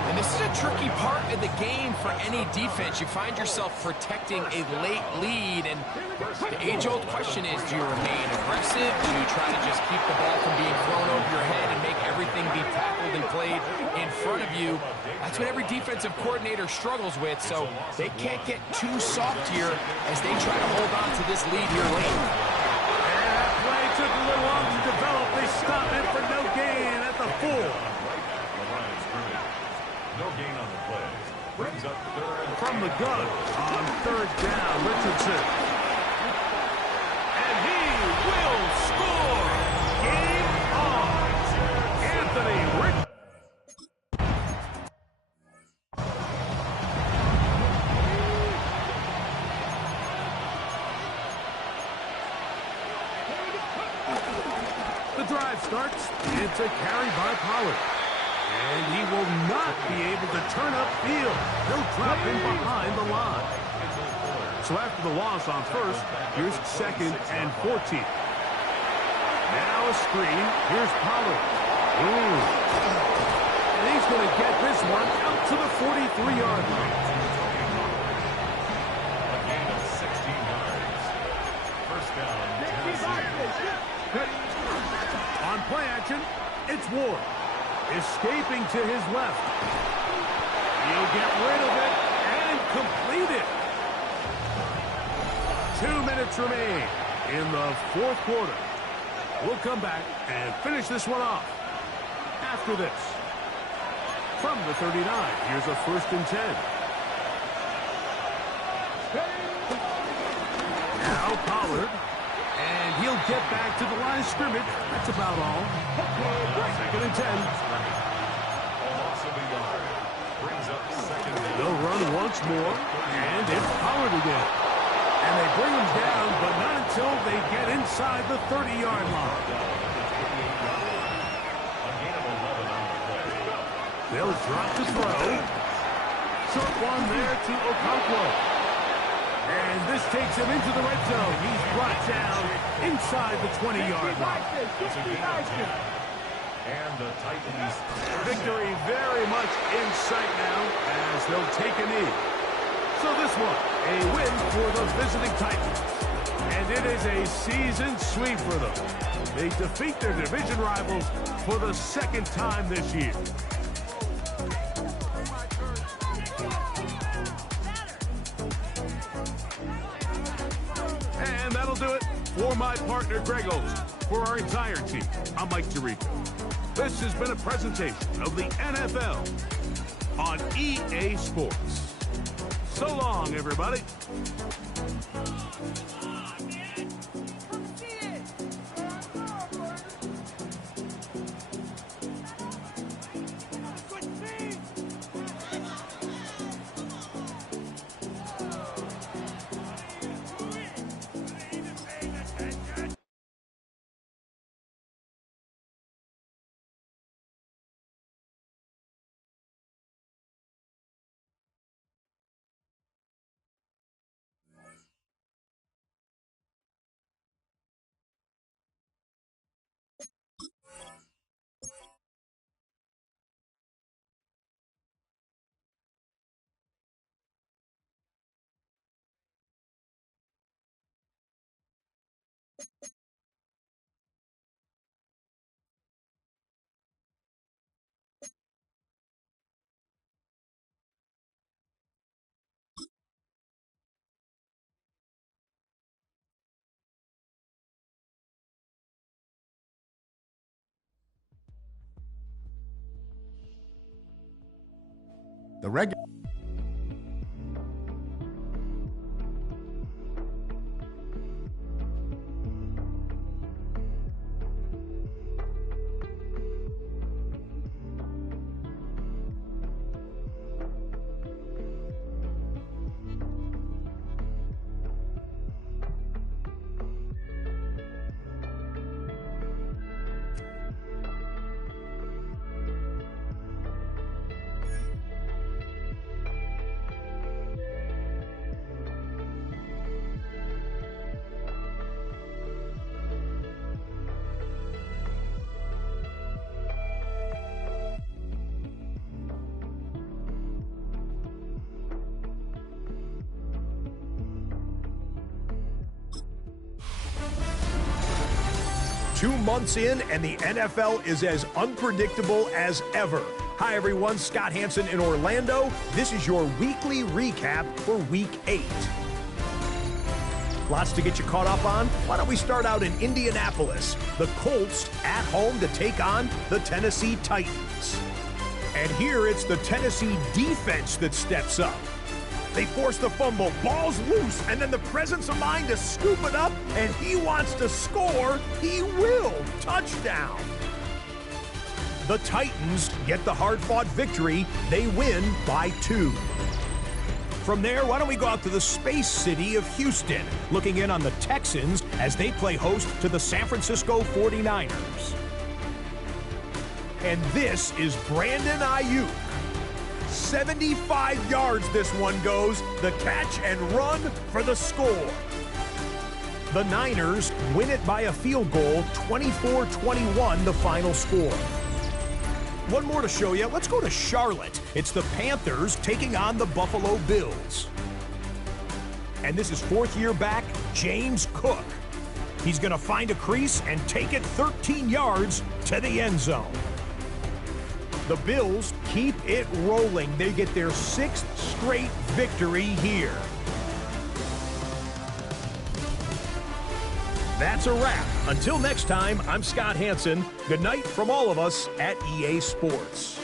And this is a tricky part of the game for any defense. You find yourself protecting a late lead, and the age-old question is, do you remain aggressive? Do you try to just keep the ball from being thrown over your head and make everything be tackled and played in front of you? That's what every defensive coordinator struggles with, so they can't get too soft here as they try to hold on to this lead here late. And that play took a little long to develop. They stopped it for no gain at the 4. No gain on the play. Brings up 3rd and From the gun on 3rd down, Richardson. And he will score. Game on. Anthony Richardson. The drive starts. It's a carry by Pollard. And he will not be able to turn upfield. He'll drop in behind the line. So after the loss on 1st, here's 2nd and 14. Now a screen. Here's Pollard. And he's going to get this one out to the 43-yard line. a gain of 16 yards. First down, Tennessee. On play action, it's Ward. Escaping to his left. He'll get rid of it and complete it. 2 minutes remain in the 4th quarter. We'll come back and finish this one off after this. From the 39, here's a 1st and 10. Now Pollard. And he'll get back to the line of scrimmage. That's about all. 2nd and 10. They'll run once more. And it's Pollard again. And they bring him down, but not until they get inside the 30-yard line. They'll drop the throw. Short one there to Okonkwo. And this takes him into the red zone. He's brought down inside the 20-yard line. And the Titans. Victory very much in sight now as they'll take a knee. So this one, a win for the visiting Titans. And it is a season sweep for them. They defeat their division rivals for the 2nd time this year. And that'll do it for my partner, Greg Olson. For our entire team, I'm Mike Tirico. This has been a presentation of the NFL on EA Sports. So long, everybody. The regular. Two months in, and the NFL is as unpredictable as ever. Hi, everyone. Scott Hansen in Orlando. This is your weekly recap for Week 8. Lots to get you caught up on. Why don't we start out in Indianapolis? The Colts at home to take on the Tennessee Titans. And here it's the Tennessee defense that steps up. They force the fumble, ball's loose, and then the presence of mind to scoop it up, and he wants to score. He will. Touchdown. The Titans get the hard-fought victory. They win by 2. From there, why don't we go out to the space city of Houston, looking in on the Texans as they play host to the San Francisco 49ers. And this is Brandon Ayuk. 75 yards this one goes, the catch and run for the score. The Niners win it by a field goal, 24-21 the final score. One more to show you. Let's go to Charlotte. It's the Panthers taking on the Buffalo Bills. And this is fourth-year back, James Cook. He's going to find a crease and take it 13 yards to the end zone. The Bills keep it rolling. They get their 6th straight victory here. That's a wrap. Until next time, I'm Scott Hansen. Good night from all of us at EA Sports.